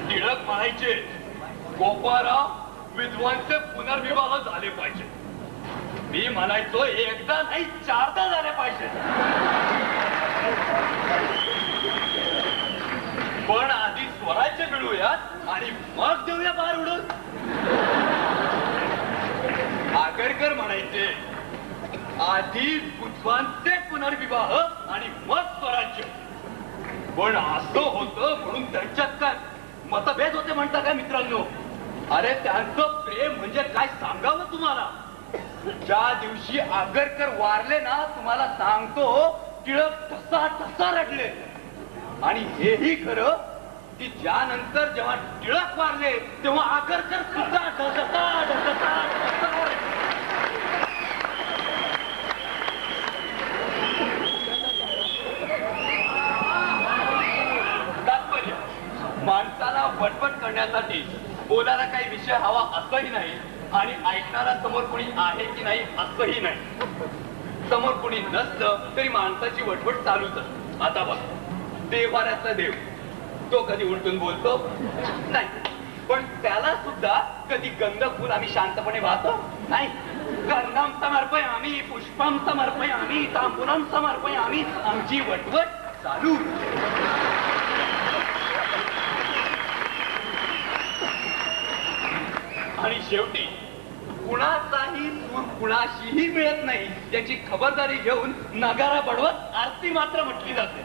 टिळक म्हणायचे गोपाळराव विद्वांचे पुनर्विवाह झाले पाहिजे मी म्हणायचो एकदा नाही चारदा झाले पाहिजे पण आधी स्वराज्य मिळूयात आणि मग देऊया बाहेर उडून आगरकर म्हणायचे आधी बुद्धांचे पुनर्विवाह आणि मग स्वराज्य पण असं होतं म्हणून त्यांच्यात काय मतभेद होते म्हणता काय मित्रांनो अरे त्यांचं प्रेम म्हणजे काय सांगावं तुम्हाला. ज्या दिवशी आगरकर वारले ना, तुम्हाला सांगतो टिळक ठसा ठसा रडले. आणि हेही खरं की ज्यानंतर जेव्हा टिळक वारले तेव्हा आगरकर सुद्धा ढसता ढसता ढसता. तात्पर्य माणसाला बटबट करण्यासाठी बोलायला काही विषय हवा असंही नाही आणि ऐकणारा समोर कोणी आहे की नाही असंही नाही. समोर कोणी नसलं तरी माणसाची वटवट चालूच असते. आता बघ, देवाऱ्याचा देव तो कधी उलटून बोलतो नाही, पण त्याला सुद्धा कधी गंध फुल आम्ही शांतपणे वाहतो नाही. गंधम समर्पयामी, पुष्पम समर्पयामी, तांबूलम समर्पयामी, आमची वटवट चालू. आणि शेवटी कुणाचाही सूर कुणाशीही मिळत नाही याची खबरदारी घेऊन नगारा बडवत आरती मात्र म्हटली जाते.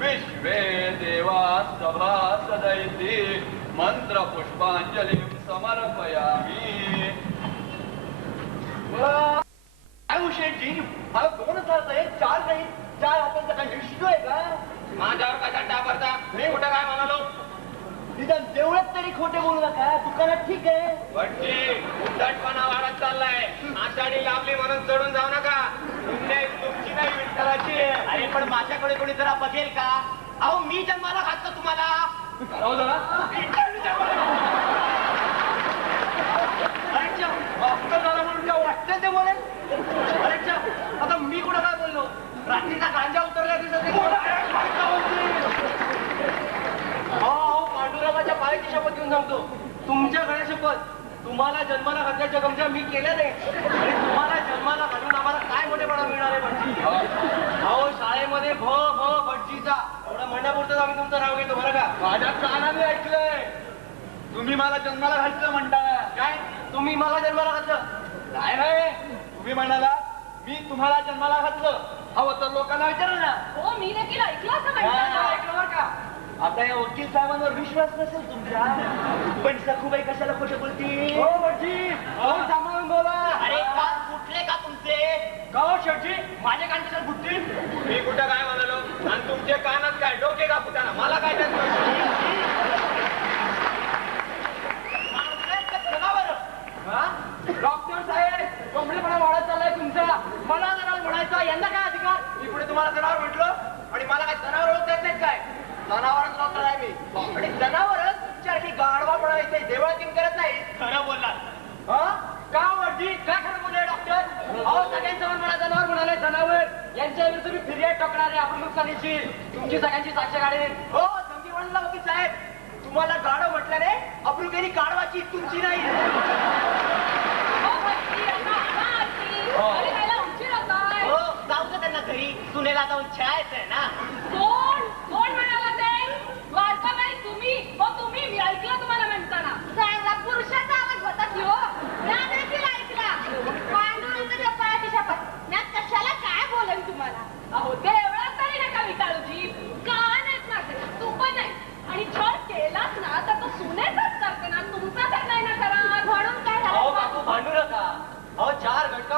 विश्वे देवा सभा सदैती मंत्र पुष्पांजली समर्पयामी. शेठजी, मला 2 हात आहे, 4 नाही. 4 हातांचा काय विषय आहे का? माझ्यावर कशा टाकता? मी कुठं काय म्हणालो? निदान तेवढंच तरी खोटे बोलू नका. दुकानात ठीक आहे, उद्धटपणा वाढत चाललाय. आषाढी लाभली म्हणून चढून जाऊ नका. तुमची नाही विठ्ठलाची. अरे पण माझ्याकडे कोणी जरा बघेल का? अहो मी जन्माला घातलं तुम्हाला. वाटतं ते बोलेल. आता मी कुठं काय बोललो? रात्रीचा गांजा उतरल्या दिसत पांडुरंगाच्या पायाची शपथ घेऊन सांगतो, तुमच्या गळ्या शपथ, तुम्हाला जन्माला घातल्याच्या गमजा मी केल्या नाही. आणि तुम्हाला जन्माला घालून आम्हाला काय मोठेपणा मिळणार आहे भटजी? अहो शाळेमध्ये भ भ भटजीचा एवढा म्हणण्यापुरतच आम्ही तुमचं नाव घेतो बरं का. माझ्या कानाने ऐकलंय तुम्ही मला जन्माला घातलं म्हणता. काय तुम्ही मला जन्माला घातलं? काय नाही, तुम्ही म्हणाला मी तुम्हाला जन्माला घातलं. हवं तर लोकांना विचारा ना. हो मी देखील ऐकलं असं म्हणतात. ऐकलं बरं का. आता या वकील साहेबांवर विश्वास नसेल तुमचा, पण सखूबाई कशाला खोटे बोलती? हो भटजी, सांभाळून बोला. अरे कान फुटले का तुमचे? का हो शेठजी, माझे कान कशाला फुटतील? मी कुठं काय म्हणालो? आणि तुमचे कानच काय डोके का फुटाना? मला काय डॉक्टर साहेब, कोंबडीपणा वाढत चाललाय तुमचा. मला जनावर म्हणायचा, यांना काय अधिकार? मी पुढे तुम्हाला जनावर म्हटलं आणि मला काय जनावर ओळख देत नाही काय? जनावरच डॉक्टर आहे मी. आणि जनावरच तुमच्यासारखी गाढवापणा इथे देवळातीन करत नाही. खरं बोललात. का वडजी, काय खरं बोलले डॉक्टर? अहो सगळ्यांसमोर मला जनावर म्हणाले. जनावर यांच्या विरुद्ध तुम्ही फिर्याद टाकणार आहे आपण नुकसानीची. तुमची सगळ्यांची साक्ष काढेल. हो समजी म्हणला वकील साहेब, तुम्हाला गाढव म्हटल्याने अप्रुकेनी काढवाची, तुमची नाही. हो जाऊ दे त्यांना घरी. सुनेला जाऊन खेळायचंय ना. कोण म्हणाला ते? वाटतं नाही तुम्ही. हो तुम्ही, मी ऐकलं तुम्हाला म्हणताना. चांगला पुरुषाचा आवाज होता की हो. त्या देखील ऐकलं.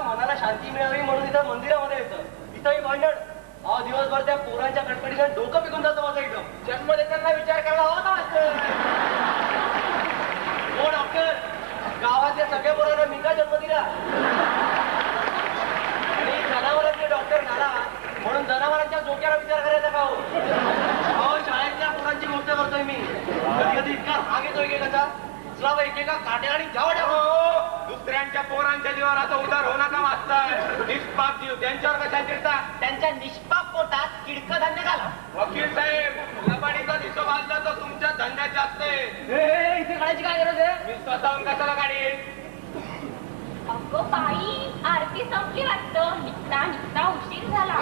जरा मनाला शांती मिळावी म्हणून इथं मंदिरामध्ये येतं. इथंही भांडण. अहो दिवसभर त्या पोरांच्या कडकडीनं डोकं पिकून जातं माझं एकदम. जन्म देताना विचार करायला हवा ना मास्तर. हो डॉक्टर, गावातल्या सगळ्या पोरांना मी का जन्म दिला? आणि जनावरांचे डॉक्टर झाला म्हणून जनावरांच्या डोक्याला विचार करायचा का हो? अहो शाळेतल्या पोरांची गोष्ट करतोय मी. कधी कधी इतका राग येतोय एकेकाचा, चला एकेका काट्या आणि जावं टाकू. दुसऱ्यांच्या पोरांच्या जीवावर आता उदार होऊ नका मास्तर. निष्पाप जीव त्यांच्यावर कशा चिडता? त्यांच्या निष्पाप पोटात किडकं धान्य घाला. वकील साहेब, लबाडीचा हिशोब आणला तर तुमच्या धंद्याचे असते. इथे काढायची काय गरज आहे? मी स्वतःहून कशाला काढीन? अगं बाई, आरती संपली वाटतं. निघता निघता उशीर झाला.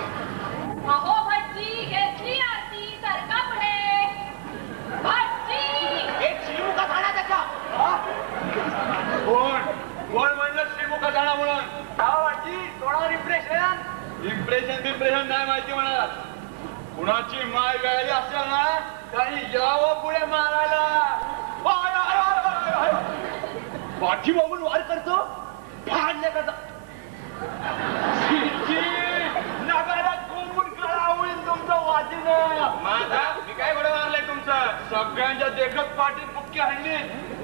अहो भटजी, घेतली आरती, सरका पुढे. भटजी, एक शिवमुखा झाला त्याच्या. कोण म्हणलं श्रीमुख जाणा म्हणून? थोडा रिफ्रेशन. इम्प्रेशन नाही माहिती म्हणा. कुणाची माय गळली असेल ना काही यावं पुढे मारायला. पाठी बघून वार करतो, फाडल्या करतो. नगरात कोंबून कळा होईल तुमचं वाचीनं. माझा मी काय घोडं मारलंय तुमचं? सगळ्यांच्या देखत पाठी बुक्की हल्ली.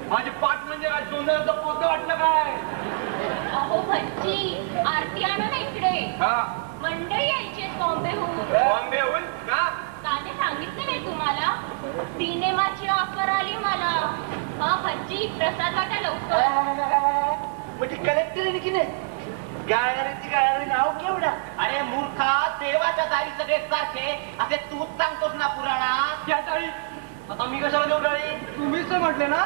माझी पाठ म्हणजे काय सोन्याचं पोतं वाटलं काय? अहो भटजी, आरती आणा ना इकडे. हा, मंडळी यायची बॉम्बेहून. बॉम्बेहून का? काल सांगितलं नाही तुम्हाला? सिनेमाची ऑफर आली मला. हा भटजी, प्रसाद वाटा लवकर. म्हणजे कलेक्टर की नाही? गाळणाऱ्याची गाळणारी नाव केवढा? अरे मूर्खा, देवाच्या दारी सगळे सारखे असे तूच सांगतोस ना पुराणात. त्या टाळी आता मी कशाला देऊ टाळी? तुम्हीच तर म्हटले ना.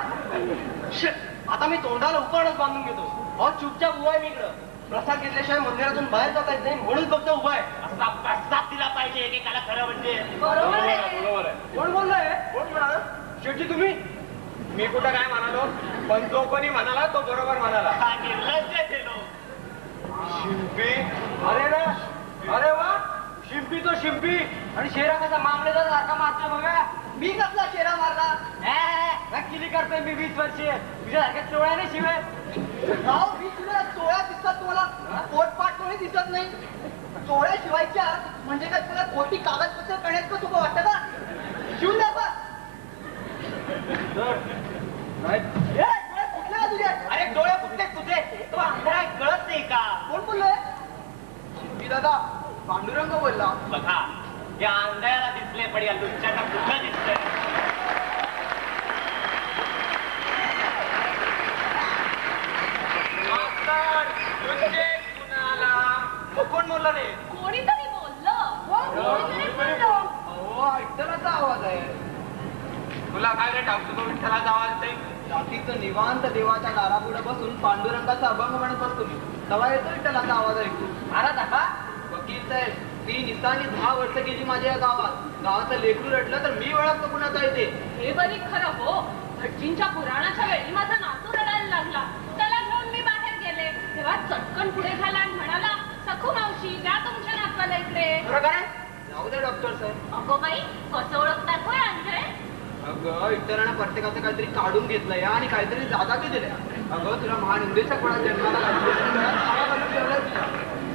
आता मी तोंडाला उकळच बांधून घेतो. अहो चुपचाप उभा आहे मी इकडं. प्रसाद घेतल्याशिवाय मंदिरातून बाहेर जाता येत नाही म्हणून फक्त उभा आहे. असा प्रसाद दिला पाहिजे एकेकाला खरं म्हणजे. बरोबर आहे. बरोबर आहे. कोण बोललाय? कोण म्हणाल? शेवटी तुम्ही? मी कुठं काय म्हणालो? पण जो कोणी म्हणाला तो बरोबर म्हणाला. हा निर्लज्ज आहे लोक. शिंपी? अरे ना, अरे वा, शिंपी तो शिंपी. आणि शेरा कसा मामलेदार सारखा मारतोय बघा. मी कसला शेरा मारला? नक्की करतोय मी 20 वर्षे. तुझ्यासारख्या चोळ्या नाही शिवाय. मी तुला चोळ्या दिसतात, तुम्हाला पोटपाट कोणी दिसत नाही. चोळ्या शिवायच्या म्हणजे काय तुला खोटी कागदपत्र करण्यात का तुला वाटतं का? शिवून दाखवा. अरे डोळे कुठले तुझे? तो अंधारा कळत नाही का? कोण बोललोय? शिंपी दादा, पांडुरंग बोलला. बघा, या अंधाराला दिसले पण या लुच्च्याला कुठं दिसतंय? कोण बोलला रे? कोणीतरी बोललं. विठ्ठलाचा आवाज आहे. तुला काय रे टाकतो तो विठ्ठलाचा आवाज ते? रात्रीचं निवांत देवाच्या दारापुढे बसून पांडुरंगाचा अभंग म्हणत बसतो मी. तेव्हा येतो विठ्ठलाचा आवाज ऐकू. महाराज दाखवा. वकील साहेब, ती निस्तानी 10 वर्ष गेली माझ्या या गावात. गावाचं लेकरू रडलं तर मी ओळखतो कुणाचा येते. हे बरी खरं हो. भटजींच्या पुराणाच्या वेळी माझा नातू रडायला लागला. त्याला घेऊन मी बाहेर गेले. तेव्हा चटकन पुढे झाला आणि म्हणाला, सखू मावशी, द्या तुमच्या नातवाला इकडे. खरं काय? जाऊ दे डॉक्टर साहेब. अगो बाई, कसं ओळखतात होय अंधळे? अगं विठ्ठलानं प्रत्येकाचं काहीतरी काढून घेतलंय आणि काहीतरी जागा बी दिल्या. अगं तुला महानिंदेशक म्हणा जन्माला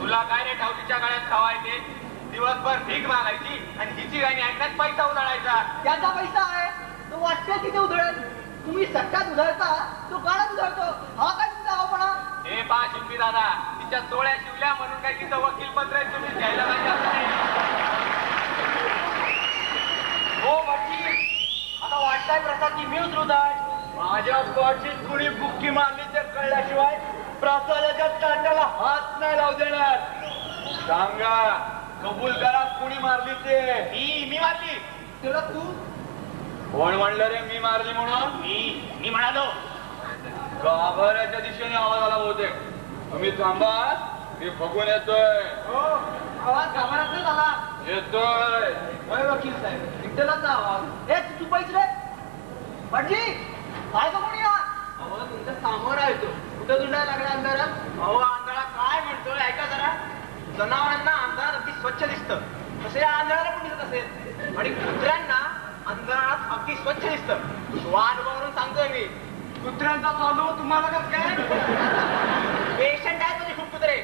तुला काय रे ठाऊकीच्या काळात खावायचे? दिवसभर भीक मागायची आणि हिची गाणी ऐकण्यात पैसा उधळायचा. त्याचा पैसा आहे तो वाटतं तिथे उधळेल. तुम्ही सट्टात उधळता, तो काळात उधळतो. हा काय तुमचा आवापणा? हे पा शिंपी दादा, तिच्या चोळ्या शिवल्या म्हणून काय तिचं वकील पत्र आहे तुम्ही घ्यायला पाहिजे असं नाही. हो भटजी, आता वाटतंय प्रसाद की मी उतरवताय. माझ्या स्पॉटची कुणी बुक्की मारली ते कळल्याशिवाय प्रसादाच्या ताटाला हात नाही लावू देणार. सांगा, कबूल करा कुणी मारली ते? मी मारली. तुला तू कोण म्हणलं रे मी मारली म्हणून? मी म्हणालो. गाभाऱ्याच्या दिशेने आवाज आला बहुतेक. तुम्ही थांबा, मी बघून येतोय. हो, आवाज गाभारातच झाला. येतोय. होय वकील साहेब, विठ्ठलाचा आवाज. ए तू चुपायच रे. भटजी, काय बघून या? अहो तुमच्या समोर आहे तो. कुठं धुंडायला लागला अंधारात? अहो अंधारा काय म्हणतोय ऐका जरा. जनावरांना अंधारात अगदी स्वच्छ दिसतं, तसे या अंधाराला पण दिसत असेल. आणि कुत्र्यांना अंधारात अगदी स्वच्छ दिसतं. स्वानुभवावरून सांगतोय मी. कुत्र्यांचा चालू तुम्हाला कसं काय? पेशंट आहे तुझे खूप कुत्रे.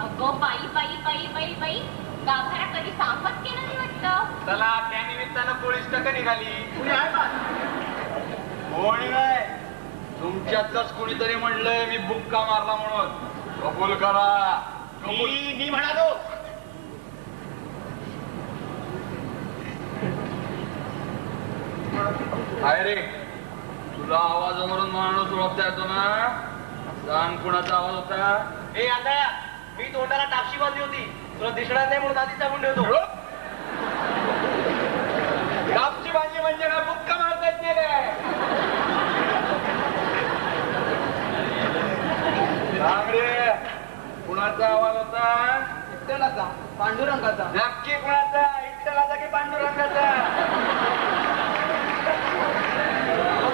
अगो बाई बाई बाई बाई बाई गाभारा कधी साफच केलं नाही वाटतं. चला त्या निमित्तानं 40% निघाली. कुणी आहे का? कोणी नाही. तुमच्यातलंच कोणीतरी म्हणलंय मी बुक्का मारला म्हणून. कबूल करा. मी म्हणालो. काय रे तुला आवाजावरून माणूस ओळखता येतो ना? सांग कुणाचा आवाज होता? ए आता मी तोंडाला टापशी बांधली होती, तुला दिसणार नाही म्हणून आधीच सांगून ठेवतो. टापची बांधली म्हणजे काय बुक्का मारता येत नाही काय? सांग रे कुणाचा आवाज होता? विठ्ठलाचा, पांडुरंगाचा. नक्की कुणाचा? विठ्ठलाचा की पांडुरंगाचा?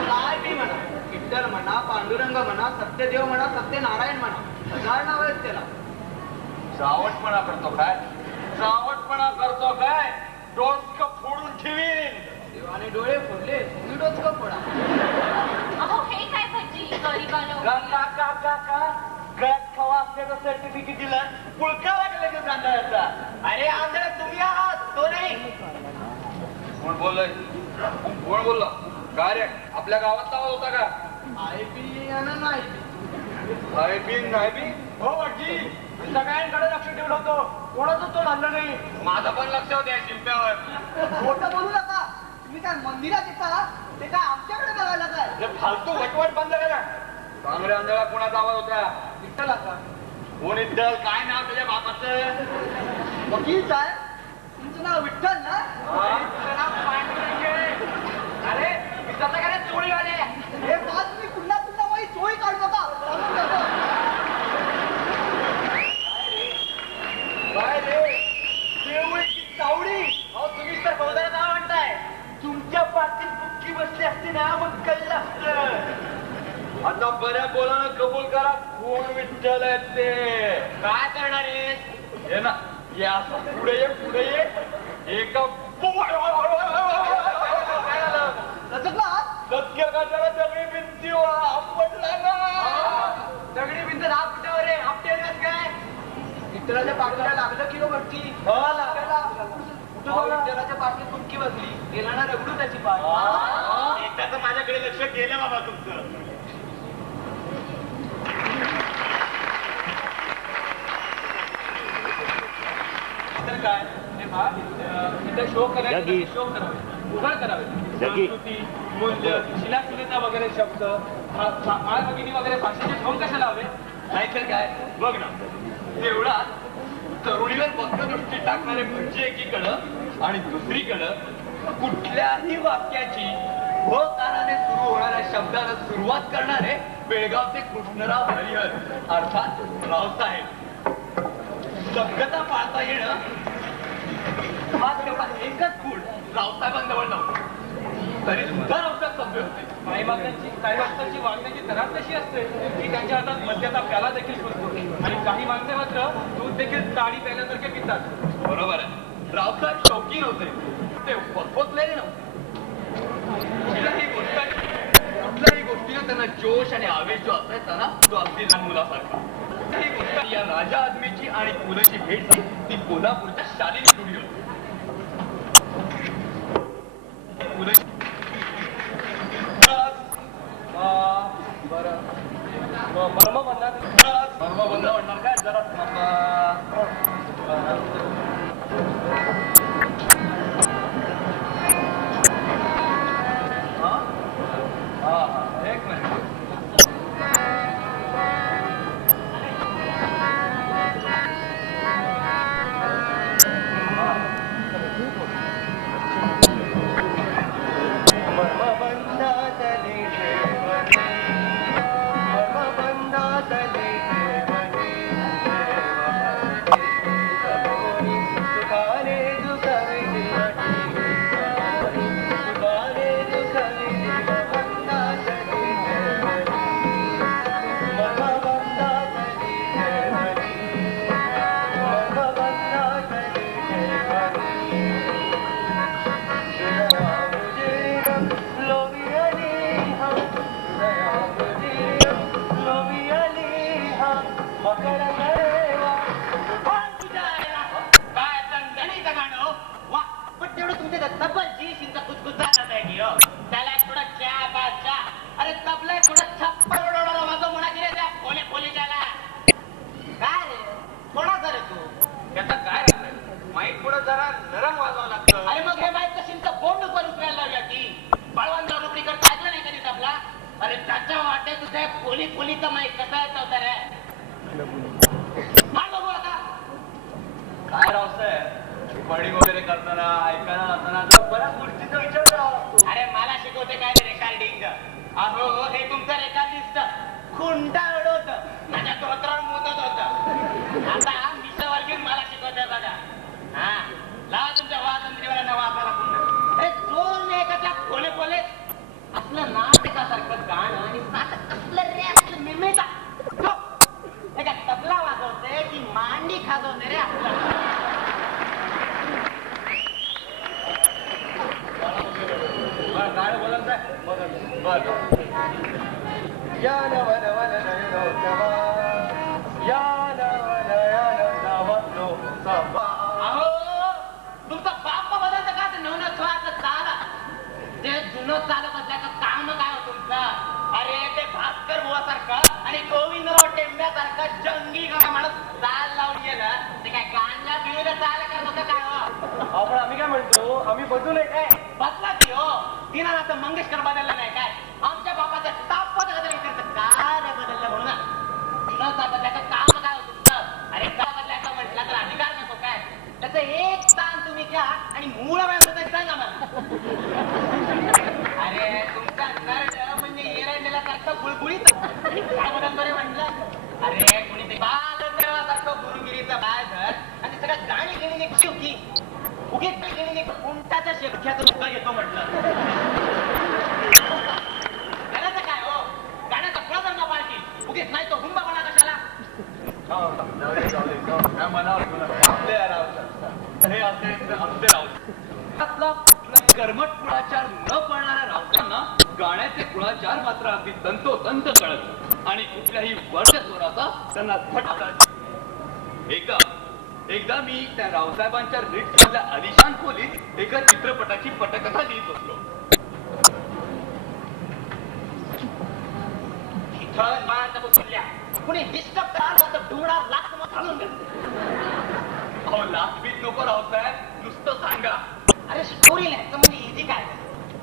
काय बी म्हणा, विठ्ठल म्हणा, पांडुरंग म्हणा, सत्यदेव म्हणा, सत्यनारायण म्हणा, हजार नाव आहेत त्याला. सावटपणा करतो काय? सावटपणा करतो काय? डोसकं फोडून ठेवीन. देवाने डोळे फोडले, तुम्ही डोचकं फोडा. अहो हे काय भजी गरीबाला का का का का का गळ्यात खवा असल्याचं सर्टिफिकेट दिलं, पुळका लागले की गांधळाचा. अरे आंधळे तुम्ही आहात, तो नाही. कोण बोललोय? कोण बोलला? काय रे आपल्या गावात आवाज होता का? आहे बी आणि नाही बी. आहे बी नाही बी? हो वाटली सगळ्यांकडे लक्ष ठेवलं होतं, कोणाचं तोंड हल्लं नाही. माझं पण लक्ष होत्या शिंप्यावर. खोटं बोलू नका. तुम्ही काय मंदिरात येता, ते काय आमच्याकडे बघायला काय? हे फालतू वटवट बंद करा. कांगडे आंधळा कोणाचा आवाज होता? विठ्ठलाचा. कोण इद्दल? काय नाव तुझ्या बापाचं? वकील साहेब, तुमचं नाव विठ्ठल ना? अरे मी तसं काय चोळी आले. हे पाच तुम्ही पुन्हा पुन्हा माझी चोळी काढू नका. काय रे देवळीची चावडी? अहो तुम्हीच तर बहुधा नाव म्हणताय. तुमच्या पाठीत बुक्की बसली असती ना मग कळलं असतं. आता बऱ्या बोलानं कबूल करा कोण विठ्ठल आहेत ते. काय करणार आहेस? हे ना हे असं पुढे ये पुढे ये. एका काय झालं? सत्याकाशाला दगडी भिंती आपटला ना. दगडी भिंत 10 फुटावर आहे. आपटे काय विठ्ठलाच्या पाठीला लागलं की वरती विठ्ठलाच्या पाठीत बुक्की बसली, गेला ना रगडू त्याची पाठ. एकदा तर माझ्याकडे लक्ष गेलं बाबा तुमचं. तर काय हे पहा, इथं शो करायचे शो करावे, उघड करावे. संस्कृती, मूल्य, शिलाशिलेचा वगैरे शब्द, आळभगिनी वगैरे भाषेचे ढोंग कशाला हवे? नाहीतर काय बघ ना तेवढाच तरुणीवर बद्धदृष्टी टाकणारे भटजी एकीकडं आणि दुसरीकडं कुठल्याही वाक्याची भ काराने सुरू होणाऱ्या शब्दाला सुरुवात करणारे बेळगावचे कृष्णराव हरिहर अर्थात रावसाहेब. सभ्यता पाळता येणं हा तेवढा एकच गुण रावसाहेबांजवळ नव्हता. तरी सुद्धा रावसाहेब सभ्य होते. काही माणसांची वागण्याची तरार कशी असते की त्यांच्या हातात मद्याचा प्याला देखील सुटतो आणि काही माणसे मात्र दूध देखील ताडी प्यायल्यासारखे पितात. बरोबर आहे. रावसाहेब शौकीन होते, ते पोचलेले नव्हते. कुठल्याही गोष्टीला त्यांना जोश आणि आवेश जो असायचा ना तो अगदी लहान मुलासारखा. ही गोष्ट या राजा आदमीची आणि पुलंची भेट झाली ती कोल्हापूरच्या शालिनी स्टुडिओ. मर्म म्हणणार काय जरा एक मिनिट. का अहो हे तुमचं रेकॉर्डिस्ट खुंटा उडवत माझ्या तोत्रावर मोदत होत आता मिशावर घेऊन मला शिकवतोय बघा हा लावा तुमच्या वाजंत्रीवाल्यांना वाचायला पुन्हा अरे जोर नाही का त्या खोले खोले आपलं नाटकासारखं गाणं आणि नाटक कसलं रे आपलं मिमिटा का तबला वाजवते की मांडी खाजवते रे आपलं गाणं बोलत तुमचा बाप बदलतं का ते नवनं थोडाचं चाला ते जुनं चालत असल्याचं काम काय हो तुमचं अरे ते भास्कर बुवासारखं आणि गोविंदराव टेंब्यासारखं जंगी गाणं म्हणत चाल लावून गेलं ते काय गाणला बिळूला चाल करत होतं काय हो आपण आम्ही काय म्हणतो आम्ही बदलू काय बदला की हो तिनं आता मंगेशकर बदलला नाही काय आमच्या बापाचं टाप बदललं विचारतं काय रे बदललं म्हणून न बदल्याचं काम काय हो तुमचं अरे का बदलायचं म्हटलं तर अधिकार नको काय त्याचं एक स्थान तुम्ही घ्या आणि मूळ वेळ सांगा मला अरे तुमचा नर्ड म्हणजे एरंडेलासारखं गुळगुळीत आणि काय बदल बरे म्हटलं अरे कुणी ते बालसारखं गुरुगिरीचं बाय धर आणि सगळ्या गाणी घेणे शिवकी उगीच घेणे उंटाच्या शेपख्याचं सुद्धा घेतो म्हटलं गाण्याचं काय हो गाण्याचा फळ जर न पाळती उगीच नाही तो हुंबा म्हणा कशाला कर्मट कुळाचार न पळणाऱ्या रावतांना गाण्याचे कुळाचार मात्र अगदी तंतोतंत कळत आणि कुठल्याही वर्णस्वराचा त्यांना थट एकदा मी त्या रावसाहेबांच्या रिट्स मधल्या आलिशान खोलीत एका चित्रपटाची पटकथा लिहित बसलो. कुणी डिस्टर्ब करायला डोळा लाख मग घालून अहो लाचबीत नको रावसाहेब नुसतं सांगा. अरे स्टोरी लिहायचं म्हणजे इझी काय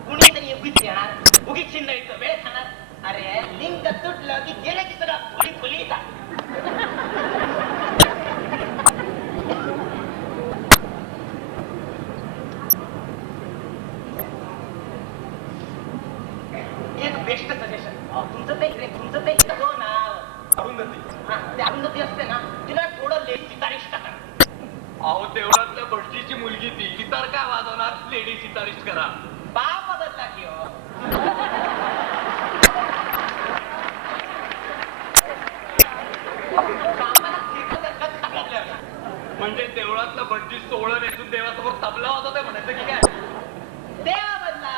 कुणीतरी उगीच येणार उगीच शिंदायचं वेळ खाणार अरे लिंक तुटलं की गेलं की सगळं खोली खोली का एक बेस्ट सजेशन तुमचं ते हो नाव अरुंधती. हा ते अरुंधती असते ना तिला थोडं लेट सितारिस्ट करा अहो तेवढ्यातल्या भटजीची मुलगी ती गिटार काय वाजवणार लेडी सितारिस्ट करा. बाप बदलला की हो म्हणजे देवळातलं भटजी सोहळं नेसून देवासमोर तबला वाजवते म्हणायचं की काय देवा बदला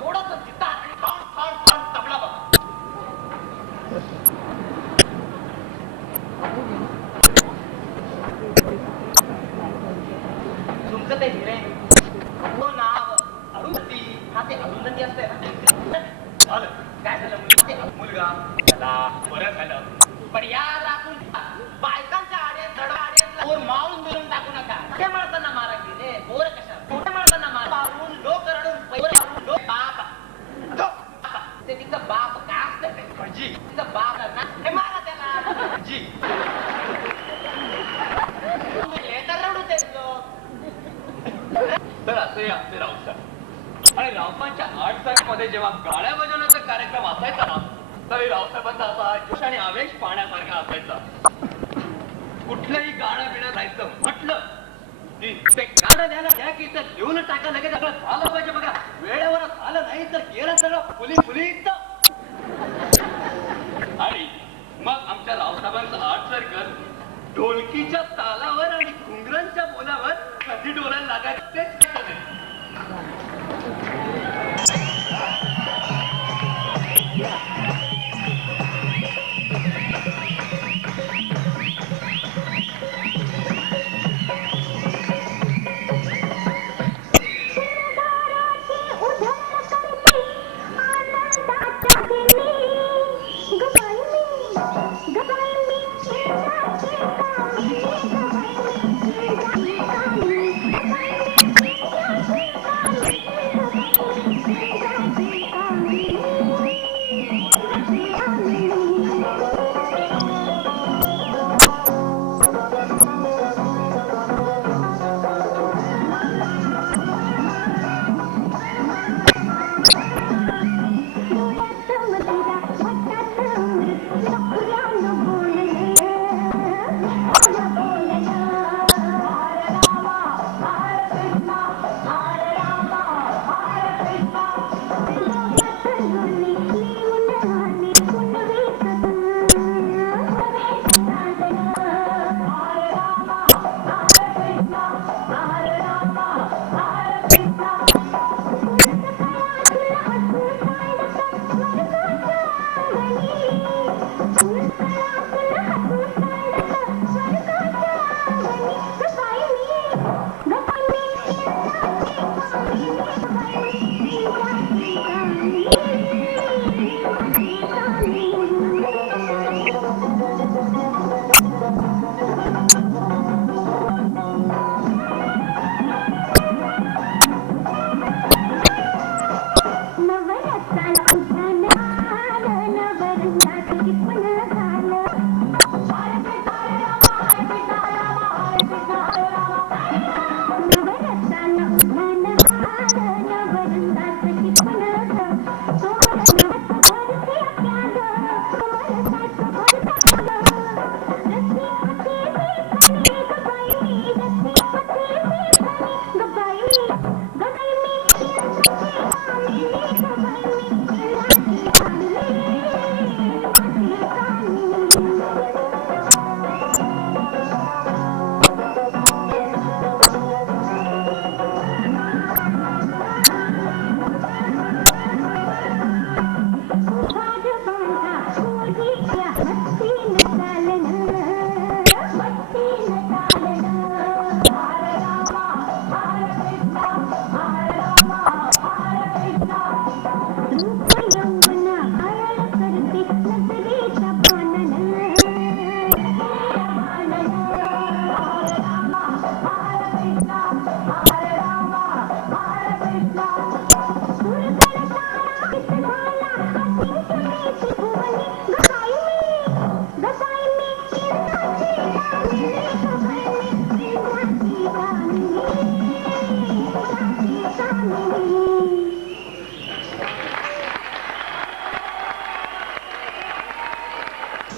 थोडस जिता आणि तबला बघ तुमचं ते हिरे हो नाव अरुंधती हा ते अरुंधती असते ना झालं काय झालं मुलगा त्याला बरं झालं पण याद राखून बायकांच्या आडे धडा आडे मावून मिळून टाकू नका मोठ्या माणसांना मारा गेले बोर कशा मोठ्या माणसांना मारून लोक रडून लोक बाप ते तिचं बाप काय असतं ते भटजी तिचं बाप ना हे मारा त्याला भटजी तर रडू देत लोक तर असे असते रावसाहेब आणि रावसाहेबांच्या 8 तारखेमध्ये जेव्हा गाड्या बजावण्याचा कार्यक्रम असायचा ना तरी रावसाहेबांचा असा जोश आणि आवेश पाण्यासारखा असायचा. कुठलंही गाणं बिणं जायचं म्हटलं की ते गाणं द्यायला घ्या की ते लिहून टाका लगेच सगळं झालं पाहिजे बघा वेळेवर झालं नाही तर गेलं सगळं फुलीत आणि मग आमच्या रावसाहेबांचं 8 सर्कल ढोलकीच्या तालावर आणि घुंगरांच्या बोलावर कधी डोलायला लागायचं ते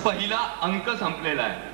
पहिला अंक संपलेला आहे.